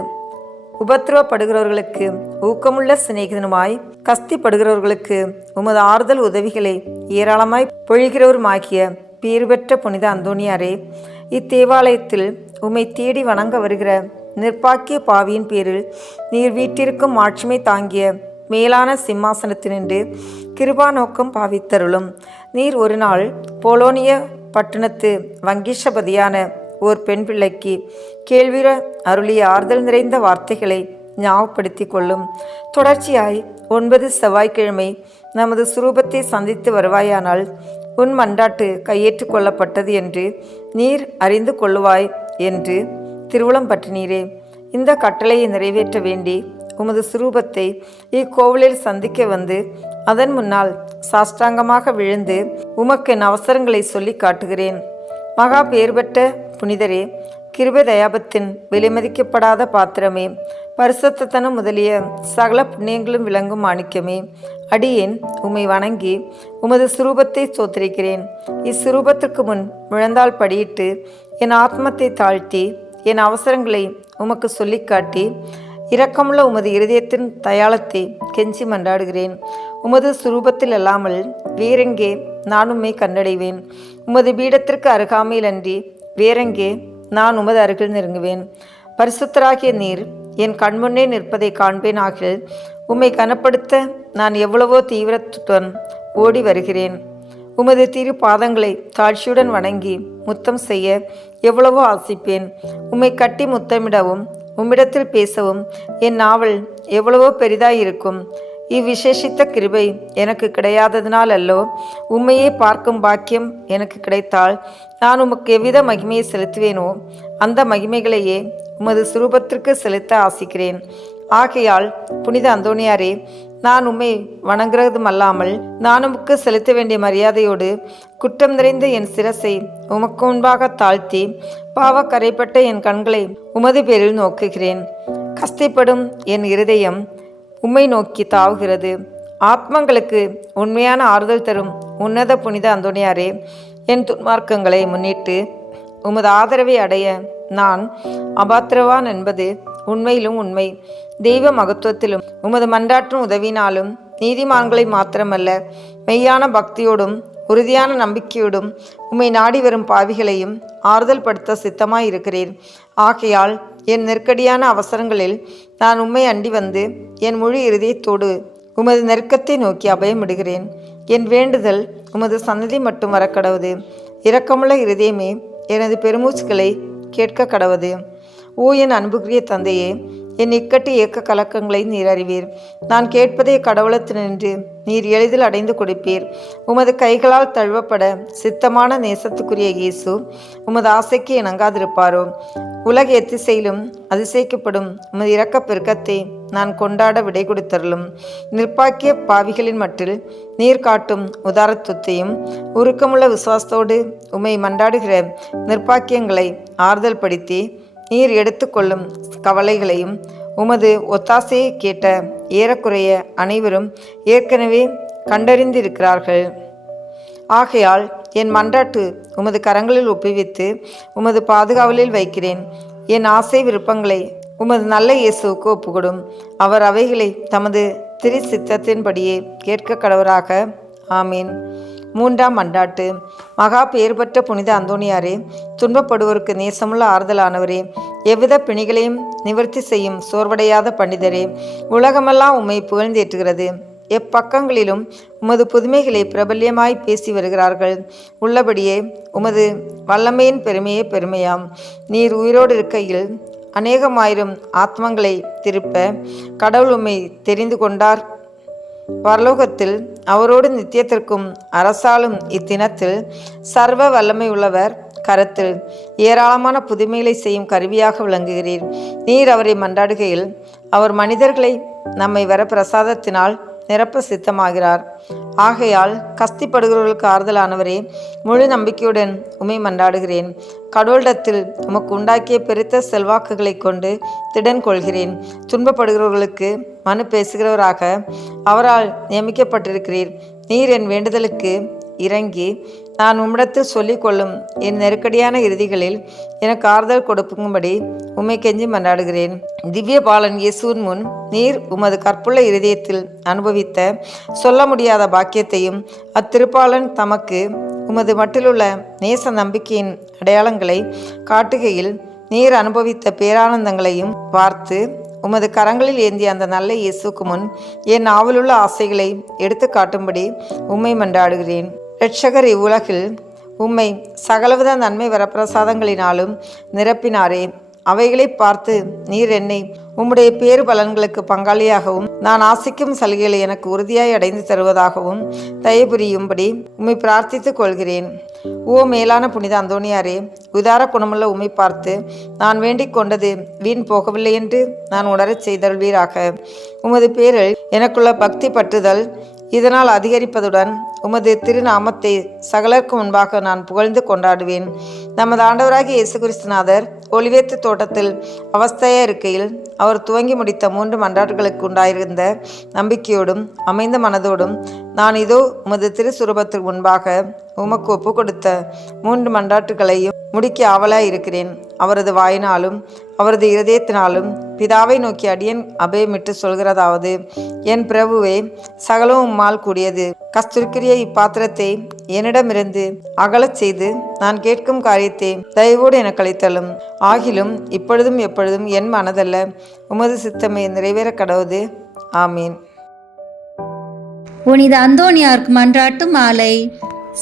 உபத்திரவப்படுகிறவர்களுக்கு ஊக்கமுள்ள சிநேகிதனுமாய் கஸ்திப்படுகிறவர்களுக்கு உமது ஆறுதல் உதவிகளை ஏராளமாய் பொழிகிறவருமாகிய பேறு பெற்ற புனித அந்தோணியாரே, இத்தேவாலயத்தில் உம்மை தேடி வணங்க வருகிற நிர்பாக்கிய பாவியின் பேரில் நீர் வீட்டிற்கும் மாட்சிமை தாங்கிய மேலான சிம்மாசனத்தினின்று கிருபா நோக்கம் பாவித்தருளும். நீர் ஒரு நாள் போலோனிய பட்டணத்து வங்கீஷபதியான ஓர் பெண் பிள்ளைக்கு கேள்விர அருளிய ஆறுதல் நிறைந்த வார்த்தைகளை ஞாபகப்படுத்தி கொள்ளும். தொடர்ச்சியாய் 9 செவ்வாய்க்கிழமை நமது சுரூபத்தை சந்தித்து வருவாயானால் உன் மன்றாட்டு கையேற்று கொள்ளப்பட்டது என்று நீர் அறிந்து கொள்ளுவாய் என்று திருவுளம் பற்றினீரே. இந்த கட்டளையை நிறைவேற்ற வேண்டி உமது சுரூபத்தை இக்கோவிலில் சந்திக்க வந்து அதன் முன்னால் சாஷ்டாங்கமாக விழுந்து உமக்கு என் அவசரங்களை சொல்லி காட்டுகிறேன். மகா பேர் பெற்ற புனிதரே, கிருபை தயாபத்தின் விலைமதிக்கப்படாத பாத்திரமே, பரிசுத்தத்தனம் முதலிய சகல புண்ணியங்களும் விளங்கும் மாணிக்கமே, அடியேன் உம்மை வணங்கி உமது சுரூபத்தை சோத்திரிக்கிறேன். இச்சுரூபத்திற்கு முன் முழந்தால் படியிட்டு என் ஆத்மத்தை தாழ்த்தி என் அவசரங்களை உமக்கு சொல்லி காட்டி இரக்கமுள்ள உமது இருதயத்தின் தயாளத்தை கெஞ்சி மன்றாடுகிறேன். உமது சுரூபத்தில் அல்லாமல் வேறெங்கே நான் உம்மை கண்டடைவேன்? உமது பீடத்திற்கு அருகாமையில் அன்றி வேறெங்கே நான் உமது அருகில் நெருங்குவேன்? பரிசுத்தராகிய நீர் என் கண்முன்னே நிற்பதை காண்பேன் ஆகில் உம்மை கனப்படுத்த நான் எவ்வளவோ தீவிரத்துடன் ஓடி வருகிறேன். உமது திரு பாதங்களை தாழ்ச்சியுடன் வணங்கி முத்தம் செய்ய எவ்வளவோ ஆசிப்பேன். உம்மை கட்டி முத்தமிடவும் உம்மிடத்தில் பேசவும் என் நாவல் எவ்வளவோ பெரிதாயிருக்கும். இவ்விசேஷித்த கிருபை எனக்கு கிடையாததினால் அல்லோ, உம்மையே பார்க்கும் பாக்கியம் எனக்கு கிடைத்தால் நான் உமக்கு எவ்வித மகிமையை செலுத்துவேனோ அந்த மகிமைகளையே உமது சுரூபத்திற்கு செலுத்த ஆசிக்கிறேன். ஆகையால் புனித அந்தோணியாரே, நான் உம்மை வணங்குறதுமல்லாமல் நான் உமக்கு செலுத்த வேண்டிய மரியாதையோடு குற்றம் நிறைந்த என் சிரசை உமக்கு முன்பாக தாழ்த்தி பாவக்கரைப்பட்ட என் கண்களை உமது பேரில் நோக்குகிறேன். கஷ்டப்படும் என் இருதயம் உம்மை நோக்கி தாவுகிறது. ஆத்மங்களுக்கு உண்மையான ஆறுதல் தரும் உன்னத புனித அந்தோணியாரே, என் துன்மார்க்கங்களை முன்னிட்டு உமது ஆதரவை அடைய நான் அபாத்திரவான் என்பது உண்மையிலும் உண்மை. தெய்வ மகத்துவத்திலும் உமது மன்றாற்றும் உதவினாலும் நீதிமான்களை மாத்திரமல்ல, மெய்யான பக்தியோடும் உறுதியான நம்பிக்கையோடும் உம்மை நாடி வரும் பாவிகளையும் ஆறுதல் படுத்த சித்தமாயிருக்கிறேன். ஆகையால் என் நெருக்கடியான அவசரங்களில் நான் உம்மை அண்டி வந்து என் முழு இருதயத்தோடு உமது நெருக்கத்தை நோக்கி அபயமிடுகிறேன். என் வேண்டுதல் உமது சன்னதி மட்டும் வரக்கடவுது. இரக்கமுள்ள இருதயமே, எனது பெருமூச்சுக்களை கேட்க கடவுது. ஓ என் அன்புக்குரிய தந்தையே, என் இக்கட்டு ஏக்க கலக்கங்களை நீர் அறிவீர். நான் கேட்பதை கடவுளத்தினின்று நீர் எளிதில் அடைந்து கொடுப்பீர். உமது கைகளால் தழுவப்பட சித்தமான நேசத்துக்குரிய இயேசு உமது ஆசைக்கு இணங்காதிருப்பாரோ? உலக எத்திசையிலும் அதிசயிக்கப்படும் உமது இரக்க பெருக்கத்தை நான் கொண்டாட விடை கொடுத்தருளும். நிர்பாக்கிய பாவிகளின் மட்டில் நீர் காட்டும் உதாரத்துவத்தையும் உருக்கமுள்ள விசுவாசத்தோடு உம்மை மன்றாடுகிற நிர்பாக்கியங்களை ஆறுதல் படுத்தி நீர் எடுத்துக்கொள்ளும் கவலைகளையும் உமது ஒத்தாசையை கேட்ட ஏறக்குறைய அனைவரும் ஏற்கனவே கண்டறிந்திருக்கிறார்கள். ஆகையால் என் மன்றாட்டு உமது கரங்களில் ஒப்புவித்து உமது பாதுகாவலில் வைக்கிறேன். என் ஆசை விருப்பங்களை உமது நல்ல இயேசுவுக்கு ஒப்புக்கொடும். அவர் அவைகளை தமது திரு சித்தத்தின்படியே கேட்க கடவராக. ஆமீன். மூன்றாம் மன்றாட்டு. மகா பெயர் பெற்ற புனித அந்தோணியாரே, துன்பப்படுவோருக்கு நேசமுள்ள ஆறுதலானவரே, எவ்வித பிணிகளையும் நிவர்த்தி செய்யும் சோர்வடையாத பண்டிதரே, உலகமெல்லாம் உம்மை புகழ்ந்தேற்றுகிறது. எப்பக்கங்களிலும் உமது புதுமைகளை பிரபல்யமாய் பேசி வருகிறார்கள். உள்ளபடியே உமது வல்லமையின் பெருமையே பெருமையாம். நீர் உயிரோடு இருக்கையில் அநேகமாயிரம் ஆத்மங்களை திருப்ப கடவுள் உம்மை தெரிந்து கொண்டார். பரலோகத்தில் அவரோடு நித்தியத்திற்கும் அரசாலும் இத்தினத்தில் சர்வ வல்லமை உள்ளவர் கரத்தில் ஏராளமான புதுமைகளை செய்யும் கருவியாக விளங்குகிறீர். நீர் அவரை மன்றாடுகையில் அவர் மனிதர்களை நம்மை வர பிரசாதத்தினால் நிரப்ப சித்தமாகிறார். ஆகையால் கஸ்திப்படுகிறவர்களுக்கு ஆறுதலானவரே, முழு நம்பிக்கையுடன் உம்மை மன்றாடுகிறேன். கடவுளிடத்தில் உமக்கு உண்டாக்கிய பெருத்த செல்வாக்குகளை கொண்டு திடன் கொள்கிறேன். துன்பப்படுகிறவர்களுக்கு மனு பேசுகிறவராக அவரால் நியமிக்கப்பட்டிருக்கிறீர். நீர் என் வேண்டுதலுக்கு இறங்கி நான் உம்மிடத்தில் சொல்லிக் கொள்ளும் என் நெருக்கடியான இறுதிகளில் எனக்கு ஆறுதல் கொடுக்கும்படி உம்மை கெஞ்சி மன்றாடுகிறேன். திவ்ய பாலன் இயேசுவின் முன் நீர் உமது கற்புள்ள இருதயத்தில் அனுபவித்த சொல்ல முடியாத பாக்கியத்தையும் அத்திருப்பாளன் தமக்கு உமது மட்டிலுள்ள நேச நம்பிக்கையின் அடையாளங்களை காட்டுகையில் நீர் அனுபவித்த பேரானந்தங்களையும் பார்த்து உமது கரங்களில் ஏந்திய அந்த நல்ல இயேசுக்கு முன் என் ஆவலுள்ள ஆசைகளை எடுத்து காட்டும்படி உம்மை மன்றாடுகிறேன். இரட்சகர் இவ்வுலகில் உம்மை சகலவித நன்மை வரப்பிரசாதங்களினாலும் நிரப்பினாரே. அவைகளை பார்த்து நீர் என்னை உம்முடைய பேறு பலன்களுக்கு பங்காளியாகவும் நான் ஆசிக்கும் சலுகைகளை எனக்கு உறுதியாய் அடைந்து தருவதாகவும் தயபுரியும்படி உம்மை பிரார்த்தித்துக் கொள்கிறேன். ஓ மேலான புனித அந்தோணியாரே, உதார குணமுள்ள உம்மை பார்த்து நான் வேண்டிக் கொண்டது வீண் போகவில்லை என்று நான் உணரச் செய்தல்வீராக. உமது பேரில் எனக்குள்ள பக்தி பற்றுதல் இதனால் அதிகரிப்பதுடன் உமது திருநாமத்தை சகலருக்கு முன்பாக நான் புகழ்ந்து கொண்டாடுவேன். நமது ஆண்டவராகிய இயேசு கிறிஸ்துநாதர் ஒலிவேத்து தோட்டத்தில் அவஸ்தையா இருக்கையில் அவர் துவங்கி முடித்த 3 மன்றாட்டுகளுக்கு உண்டாயிருந்த நம்பிக்கையோடும் அமைந்த மனதோடும் நான் இதோ உமது திருசுரூபத்திற்கு முன்பாக உமக்கு ஒப்பு கொடுத்த 3 மன்றாட்டுகளையும் முடிக்க ஆவலாய் இருக்கிறேன். அவரது வாயினாலும் அவரது இருதயத்தினாலும் பிதாவை நோக்கி அடியேன் அபயமிட்டு சொல்கிறதாவது: என் பிரபுவே, சகலவும் உம்மால் கூடியது. கஸ்தூரிக்குரிய இப்பாத்திரத்தை என்னிடமிருந்து அகலச் செய்து நான் கேட்கும் காரியத்தை தயவோடு எனக்கு அளித்தலும். ஆகிலும் இப்பொழுதும் எப்பொழுதும் என் மனதல்ல உமது சித்தமே நிறைவேற கடவுது. ஆமீன். புனித அந்தோணியாருக்கு மன்றாட்டு மாலை.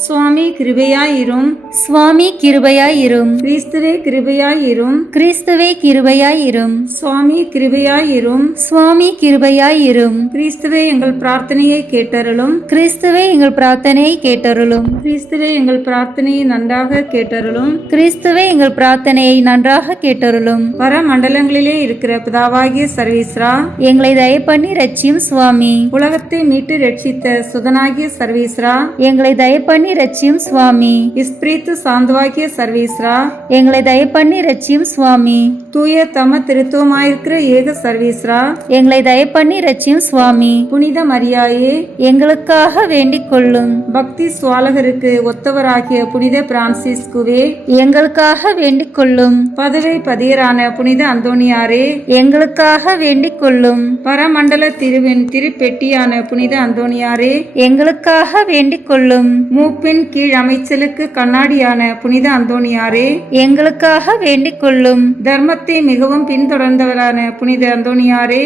சுவாமி கிருபையாயிரும். சுவாமி கிருபையாயிரும். கிறிஸ்துவே கிருபையாயிரும். கிறிஸ்துவே கிருபையாயிரும். சுவாமி கிருபையாயிரும். சுவாமி கிருபையாயிரும். கிறிஸ்துவே எங்கள் பிரார்த்தனையை கேட்டருளும். கிறிஸ்துவே எங்கள் பிரார்த்தனையை கேட்டருளும். கிறிஸ்துவே எங்கள் பிரார்த்தனையை நன்றாக கேட்டருளும். கிறிஸ்துவே எங்கள் பிரார்த்தனையை நன்றாக கேட்டருளும். பரமண்டலங்களிலே இருக்கிற பிதாவாகிய சர்வீஸ்ரா, எங்களை தயப்பண்ணி ரட்சியும் சுவாமி. உலகத்தை மீட்டு ரட்சித்த சுதனாகிய சர்வீஸ்ரா, எங்களை தயப்பண்ணி ரட்சியும் சுவாமி. இஸ்பிரித்து சாந்தவாகிய சர்வீஸ்ரா, எங்களை தயப்பண்ணி ரட்சியும் சுவாமி. தூய தம திருத்துவமாயிருக்கிற ஏக சர்வீஸ்ரா, எங்களை தயப்பண்ணி ரட்சியும் சுவாமி. புனித மரியாயே, எங்களுக்காக வேண்டிக் கொள்ளும். பக்தி சுவாலகருக்கு ஒத்தவராகிய புனித பிரான்சிஸ்குவே, எங்களுக்காக வேண்டிக் கொள்ளும். பதவை பதியரான புனித அந்தோணியாரே, எங்களுக்காக வேண்டிக் கொள்ளும். பரமண்டல திருவின் திருப்பெட்டியான புனித அந்தோணியாரே, எங்களுக்காக வேண்டிக் கொள்ளும். மூப்பின் கீழ் அமைச்சலுக்கு கண்ணாடியான புனித அந்தோணியாரே, எங்களுக்காக வேண்டிக் கொள்ளும். தர்மத்தை மிகவும் பின்தொடர்ந்தவரான புனித அந்தோணியாரே,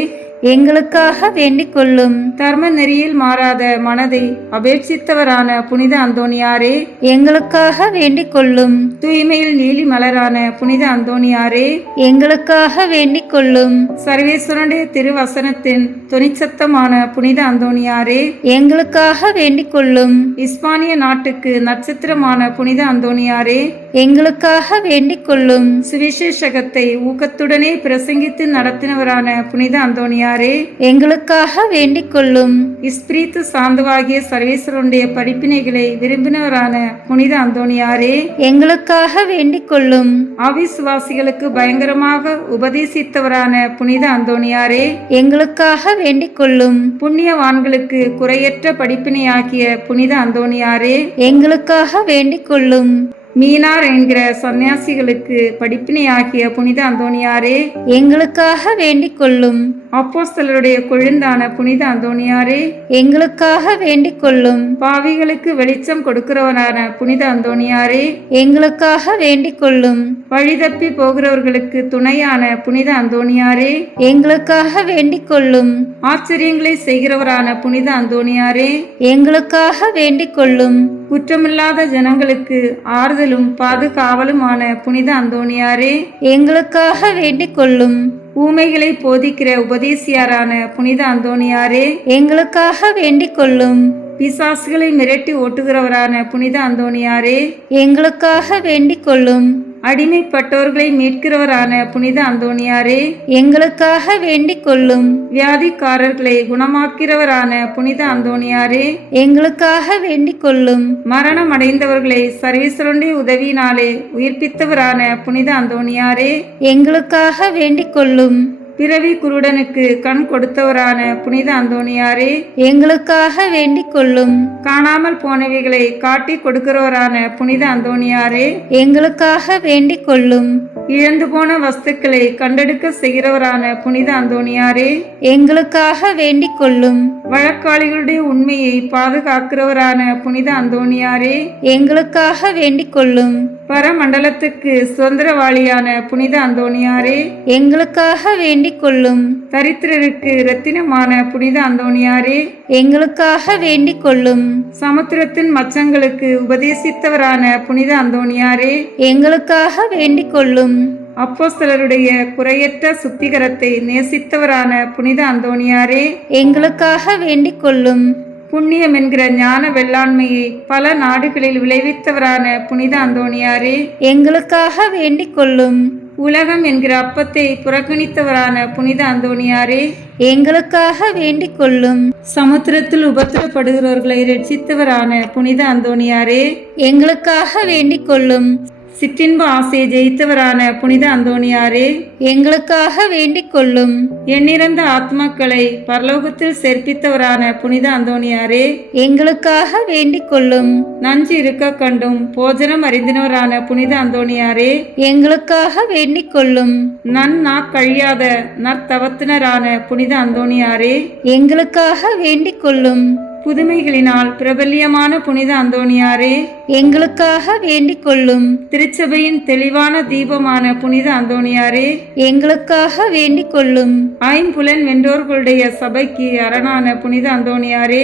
எங்களுக்காக வேண்டிக் கொள்ளும். தர்ம நெறியில் மாறாத மனதை அபேட்சித்தவரான புனித அந்தோணியாரே, எங்களுக்காக வேண்டிக் கொள்ளும். தூய்மையில் நீலி மலரான புனித அந்தோணியாரே, எங்களுக்காக வேண்டிக் கொள்ளும். சர்வேஸ்வரனுடைய திருவசனத்தின் தொனிச்சத்தமான புனித அந்தோணியாரே, எங்களுக்காக வேண்டிக் கொள்ளும். இஸ்பானிய நாட்டுக்கு நட்சத்திரமான புனித அந்தோணியாரே, எங்களுக்காக வேண்டிக் கொள்ளும். சுவிசேஷகத்தை ஊக்கத்துடனே பிரசங்கித்து நடத்தினவரான புனித அந்தோணியாரே, எங்களுக்காக வேண்டிக் கொள்ளும். இஸ்பிரித்து சாந்தவாகிய சர்வேஸ்வரனுடைய படிப்பினைகளை விரும்பினவரான புனித அந்தோணியாரே, எங்களுக்காக வேண்டிக் கொள்ளும். அவிசுவாசிகளுக்கு பயங்கரமாக உபதேசித்தவரான புனித அந்தோணியாரே, எங்களுக்காக வேண்டிக் கொள்ளும். புண்ணியவான்களுக்கு குறையற்ற படிப்பினையாகிய புனித அந்தோணியாரே, எங்களுக்காக வேண்டிக் கொள்ளும். மீனார் என்கிற சன்னியாசிகளுக்கு படிப்பினையாகிய புனித அந்தோணியாரே, எங்களுக்காக வேண்டிக் கொள்ளும். அப்போஸ்தலருடைய கொழுந்தான புனித அந்தோணியாரே, எங்களுக்காக வேண்டிக் கொள்ளும். பாவிகளுக்கு வெளிச்சம் கொடுக்கிறவரான புனித அந்தோணியாரே, எங்களுக்காக வேண்டிக் கொள்ளும். வழிதப்பி போகிறவர்களுக்கு துணையான புனித அந்தோணியாரே, எங்களுக்காக வேண்டிக் கொள்ளும். ஆச்சரியங்களை செய்கிறவரான புனித அந்தோணியாரே, எங்களுக்காக வேண்டிக் கொள்ளும். குற்றமில்லாத ஜனங்களுக்கு ஆறுதலும் பாதுகாவலுமான புனித அந்தோணியாரே, எங்களுக்காக வேண்டிக் கொள்ளும். ஊமைகளை போதிக்கிற உபதேசியாரான புனித அந்தோணியாரே, எங்களுக்காக வேண்டிக் கொள்ளும். பிசாசுகளை மிரட்டி ஓட்டுகிறவரான புனித அந்தோணியாரே, எங்களுக்காக வேண்டிக் கொள்ளும். அடிமைப்பட்டவர்களை மீட்கிறவரான புனித அந்தோணியாரே, எங்களுக்காக வேண்டிக் கொள்ளும். வியாதிக்காரர்களை குணமாக்கிறவரான புனித அந்தோணியாரே, எங்களுக்காக வேண்டிக் கொள்ளும். மரணம் அடைந்தவர்களை சர்வீஸ்வரனுடைய உதவியினாலே உயிர்ப்பித்தவரான புனித அந்தோணியாரே, எங்களுக்காக வேண்டிக் கொள்ளும். பிறவி குருடனுக்கு கண் கொடுத்தவரான புனித அந்தோணியாரே, எங்களுக்காக வேண்டிக் கொள்ளும். காணாமல் போனவைகளை காட்டி கொடுக்கிறவரான புனித அந்தோணியாரே, எங்களுக்காக வேண்டிக் கொள்ளும். இழந்து போன வஸ்துக்களை கண்டெடுக்க செய்கிறவரான புனித அந்தோணியாரே, எங்களுக்காக வேண்டிக் கொள்ளும். வழக்காளிகளுடைய உண்மையை பாதுகாக்கிறவரான புனித அந்தோணியாரே, எங்களுக்காக வேண்டிக் கொள்ளும். பரமண்டலத்துக்கு சுதந்திரவாளியான புனித அந்தோணியாரே, எங்களுக்காக வேண்டிக் கொள்ளும். தரித்திரருக்கு இரத்தினமான புனித அந்தோணியாரே, எங்களுக்காக வேண்டிக் கொள்ளும். சமுத்திரத்தின் மச்சங்களுக்கு உபதேசித்தவரான புனித அந்தோணியாரே, எங்களுக்காக வேண்டிக் கொள்ளும். அப்போஸ்தலருடைய குறையற்ற சுத்திகரத்தை நேசித்தவரான புனித அந்தோணியாரே, எங்களுக்காக வேண்டிக் கொள்ளும். புண்ணியம் என்கிற ஞான வெள்ளாண்மையை பல நாடுகளில் விளைவித்தவரான புனித அந்தோணியாரே, எங்களுக்காக வேண்டிக் கொள்ளும். உலகம் என்கிற அப்பத்தை புறக்கணித்தவரான புனித அந்தோணியாரே, எங்களுக்காக வேண்டிக் கொள்ளும். சமுத்திரத்தில் உபத்திரப்படுகிறவர்களை ரட்சித்தவரான புனித அந்தோணியாரே, எங்களுக்காக வேண்டிக் கொள்ளும். சிற்றின்ப ஆசையை ஜெயித்தவரான புனித அந்தோணியாரே, எங்களுக்காக வேண்டிக் கொள்ளும். எண்ணிறந்த ஆத்மாக்களை பரலோகத்தில் சேர்ப்பித்தவரான புனித அந்தோணியாரே, எங்களுக்காக வேண்டிக் கொள்ளும். நஞ்சு இருக்க கண்டும் போஜனம் அறிந்தினவரான புனித அந்தோணியாரே, எங்களுக்காக வேண்டிக் கொள்ளும். கழியாத நற்தவத்தினரான புனித அந்தோணியாரே, எங்களுக்காக வேண்டிக் கொள்ளும். புதுமைகளினால் பிரபல்யமான புனித அந்தோணியாரே, எங்களுக்காக வேண்டிக் கொள்ளும். திருச்சபையின் தெளிவான தீபமான புனித அந்தோணியாரே, எங்களுக்காக வேண்டிக் கொள்ளும். ஐம்புலன் வென்றோர்களுடைய சபைக்கு அரணான புனித அந்தோணியாரே,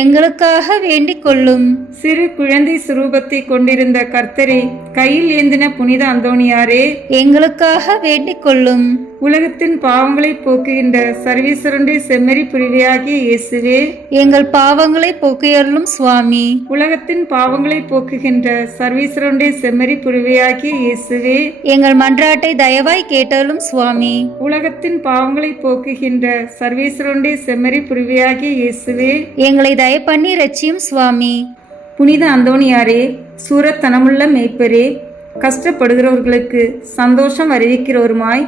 எங்களுக்காக வேண்டிக் கொள்ளும். சிறு குழந்தை சுரூபத்தை கொண்டிருந்த கர்த்தரை கையில் ஏந்தின புனித அந்தோணியாரே, எங்களுக்காக வேண்டிக் கொள்ளும். உலகத்தின் பாவங்களை போக்குகின்ற சர்வீஸ்வரனுடைய செம்மறி புரிவையாகிய இயேசுவே, எங்கள் பாவங்களை போக்கியருளும் சுவாமி. உலகத்தின் பாவங்களை போக்குகின்ற சர்வீஸ்வரனுடைய செம்மறி புரிவையாகிய இயேசுவே, எங்கள் மன்றாட்டை தயவாய் கேட்டருளும் சுவாமி. உலகத்தின் பாவங்களை போக்குகின்ற சர்வீஸ்வரனுடைய செம்மறி புரிவையாகிய இயேசுவே, எங்களை தயப்பண்ணி ரட்சியும் சுவாமி. புனித அந்தோணியாரே, சூரத்தனமுள்ள மேய்ப்பரே, கஷ்டப்படுகிறவர்களுக்கு சந்தோஷம் அறிவிக்கிறவருமாய்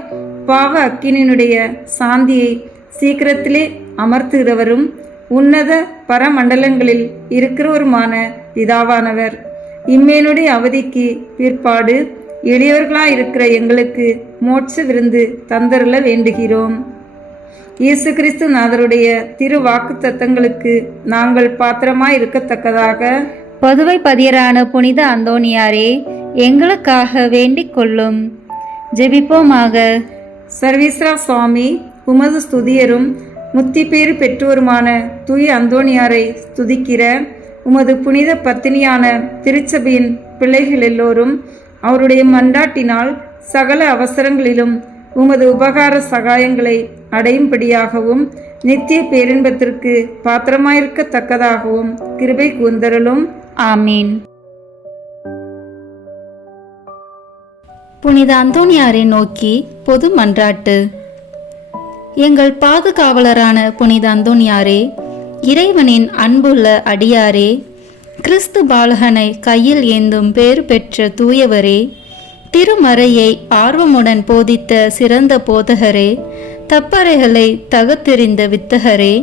பாவ அக்கினியினுடைய சாந்தியை சீக்கிரத்திலே அமர்த்துகிறவரும் உன்னத பரமண்டலங்களில் இருக்கிறவருமான பிதாவானவர், இம்மேனுடைய அவதிக்கு பிற்பாடு எளியவர்களாயிருக்கிற எங்களுக்கு மோட்ச விருந்து தந்தருள வேண்டுகிறோம். இயேசு கிறிஸ்து நாதருடைய திரு வாக்கு தத்தங்களுக்கு நாங்கள் பாத்திரமாய் இருக்கத்தக்கதாக பதுவை பதியரான புனித அந்தோணியாரே, எங்களுக்காக வேண்டிக் கொள்ளும். ஜெபிப்போமாக. சர்வீஸ்வரா சுவாமி, உமது ஸ்துதியரும் முத்தி பேறு பெற்றோருமான தூய அந்தோணியாரை ஸ்துதிக்கிற உமது புனித பத்தினியான திருச்சபையின் பிள்ளைகள் எல்லோரும் அவருடைய மன்றாட்டினால் சகல அவசரங்களிலும் உமது உபகார சகாயங்களை அடையும்படியாகவும் நித்திய பேரின்பத்திற்கு பாத்திரமாயிருக்கத்தக்கதாகவும் கிருபை கூர்ந்தருளும். ஆமீன். புனித அந்தோணியாரை நோக்கி பொது மன்றாட்டு. எங்கள் பாதுகாவலரான புனித அந்தோணியாரே, இறைவனின் அன்புள்ள அடியாரே, கிறிஸ்து பாலகனை கையில் ஏந்தும் பேறு பெற்ற தூயவரே, திருமறையை ஆர்வமுடன் போதித்த சிறந்த போதகரே, தப்பறைகளை தகத்தெறிந்த வித்தகரே,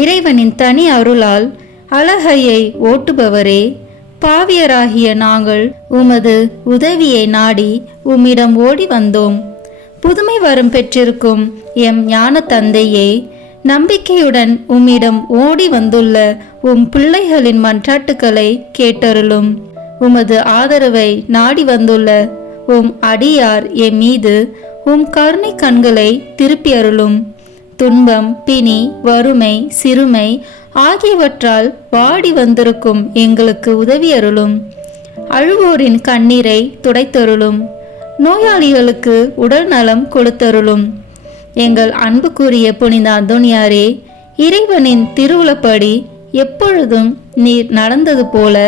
இறைவனின் தனி அருளால் அழகையை ஓட்டுபவரே, பாவியராகிய நாங்கள் உமது உதவியை நாடி உம்மிடம் ஓடி வந்தோம். புதுமை வரம் பெற்றிருக்கும் எம் ஞான தந்தையே, நம்பிக்கையுடன் உம்மிடம் ஓடி வந்துள்ள உம் பிள்ளைகளின் மன்றாட்டுக்களை கேட்டருளும். உமது ஆதரவை நாடி வந்துள்ள உம் அடியார் எம் மீது உம் கருணை கண்களை திருப்பி அருளும். துன்பம், பிணி, வறுமை, சிறுமை ஆகியவற்றால் வாடி வந்திருக்கும் எங்களுக்கு உதவி அருளும். அழுவோரின் கண்ணீரை துடைத்தருளும். நோயாளிகளுக்கு உடல் நலம் கொடுத்தருளும். எங்கள் அன்புக்குரிய புனித அந்தோணியாரே, இறைவனின் திருவுளப்படி எப்பொழுதும் நீர் நடந்தது போல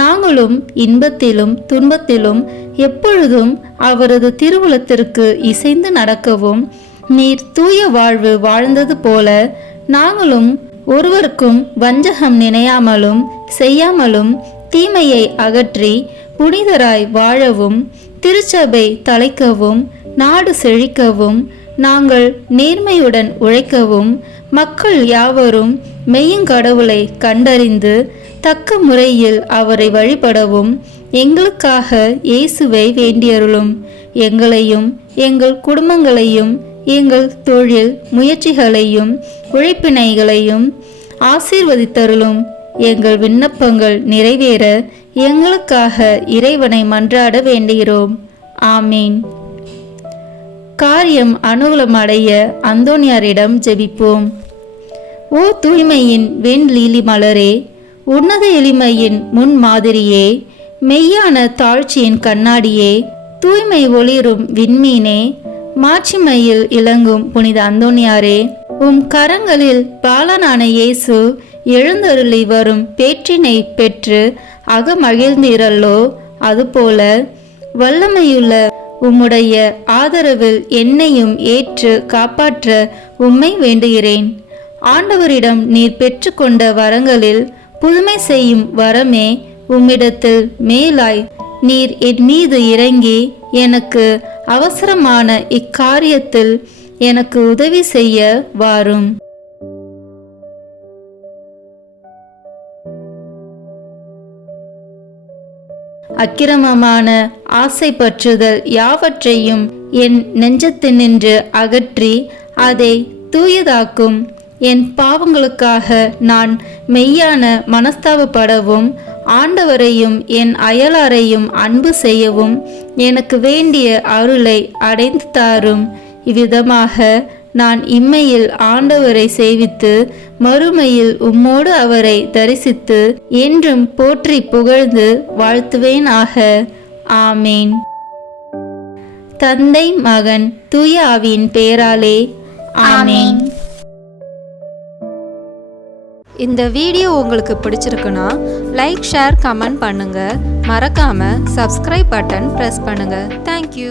நாங்களும் இன்பத்திலும் துன்பத்திலும் எப்பொழுதும் அவரது திருவுளத்திற்கு இசைந்து நடக்கவும், நீர் தூய வாழ்வு வாழ்ந்தது போல நாங்களும் ஒருவருக்கும் வஞ்சகம் நினையாமலும் செய்யாமலும் தீமையை அகற்றி புனிதராய் வாழவும், திருச்சபை தலைக்கவும், நாடு செழிக்கவும், நாங்கள் நேர்மையுடன் உழைக்கவும், மக்கள் யாவரும் மெய்யுங்கடவுளை கண்டறிந்து தக்க முறையில் அவரை வழிபடவும் எங்களுக்காக இயேசுவை வேண்டியருளும். எங்களையும் எங்கள் குடும்பங்களையும் எங்கள் தொழில் முயற்சிகளையும் உழைப்பினைகளையும் ஆசீர்வதித்தருளும். எங்கள் விண்ணப்பங்கள் நிறைவேற எங்களுக்காக இறைவனை மன்றாட வேண்டுகிறோம். ஆமீன். காரியம் அனுகூலமடைய அந்தோணியாரிடம் ஜெபிப்போம். ஓ தூய்மையின் வெண் லீலி மலரே, உன்னத எளிமையின் முன் மாதிரியே, மெய்யான தாழ்ச்சியின் கண்ணாடியே, தூய்மை ஒளிரும் விண்மீனே, மாட்சிமையில் இலங்கும் புனித அந்தோணியாரே, உம் கரங்களில் பாலனான இயேசு எழுந்தருளி வரும் பேற்றினை பெற்று அகமகிழ்ந்தீரல்லோ, அதுபோல வல்லமையுள்ள உம்முடைய ஆதரவில் என்னையும் ஏற்று காப்பாற்ற உம்மை வேண்டுகிறேன். ஆண்டவரிடம் நீர் பெற்றுக்கொண்ட வரங்களில் புதுமை செய்யும் வரமே உம்மிடத்தில் மேலாய் நீர் என் மீது இறங்கி எனக்கு அவசரமான இக்காரியத்தில் எனக்கு உதவி செய்ய வாரும். அக்கிரமமான ஆசை பற்றுதல் யாவற்றையும் என் நெஞ்சத்தினின்று அகற்றி அதை தூயதாக்கும் என் பாவங்களுக்காக நான் மெய்யான மனஸ்தாபப்படவும் ஆண்டவரையும் என் அயலாரையும் அன்பு செய்யவும் எனக்கு வேண்டிய அருளை அடைந்து தாரும். இவ்விதமாக நான் இம்மையில் ஆண்டவரை சேவித்து மறுமையில் உம்மோடு அவரை தரிசித்து என்றும் போற்றி புகழ்ந்து வாழ்த்துவேனாக. ஆமேன். தந்தை, மகன், தூய ஆவியின் பெயராலே ஆமேன். இந்த வீடியோ உங்களுக்கு பிடிச்சிருக்குன்னா லைக், ஷேர், கமெண்ட் பண்ணுங்க. மறக்காம சப்ஸ்கிரைப் பட்டன் பிரஸ் பண்ணுங்க. தேங்க்யூ.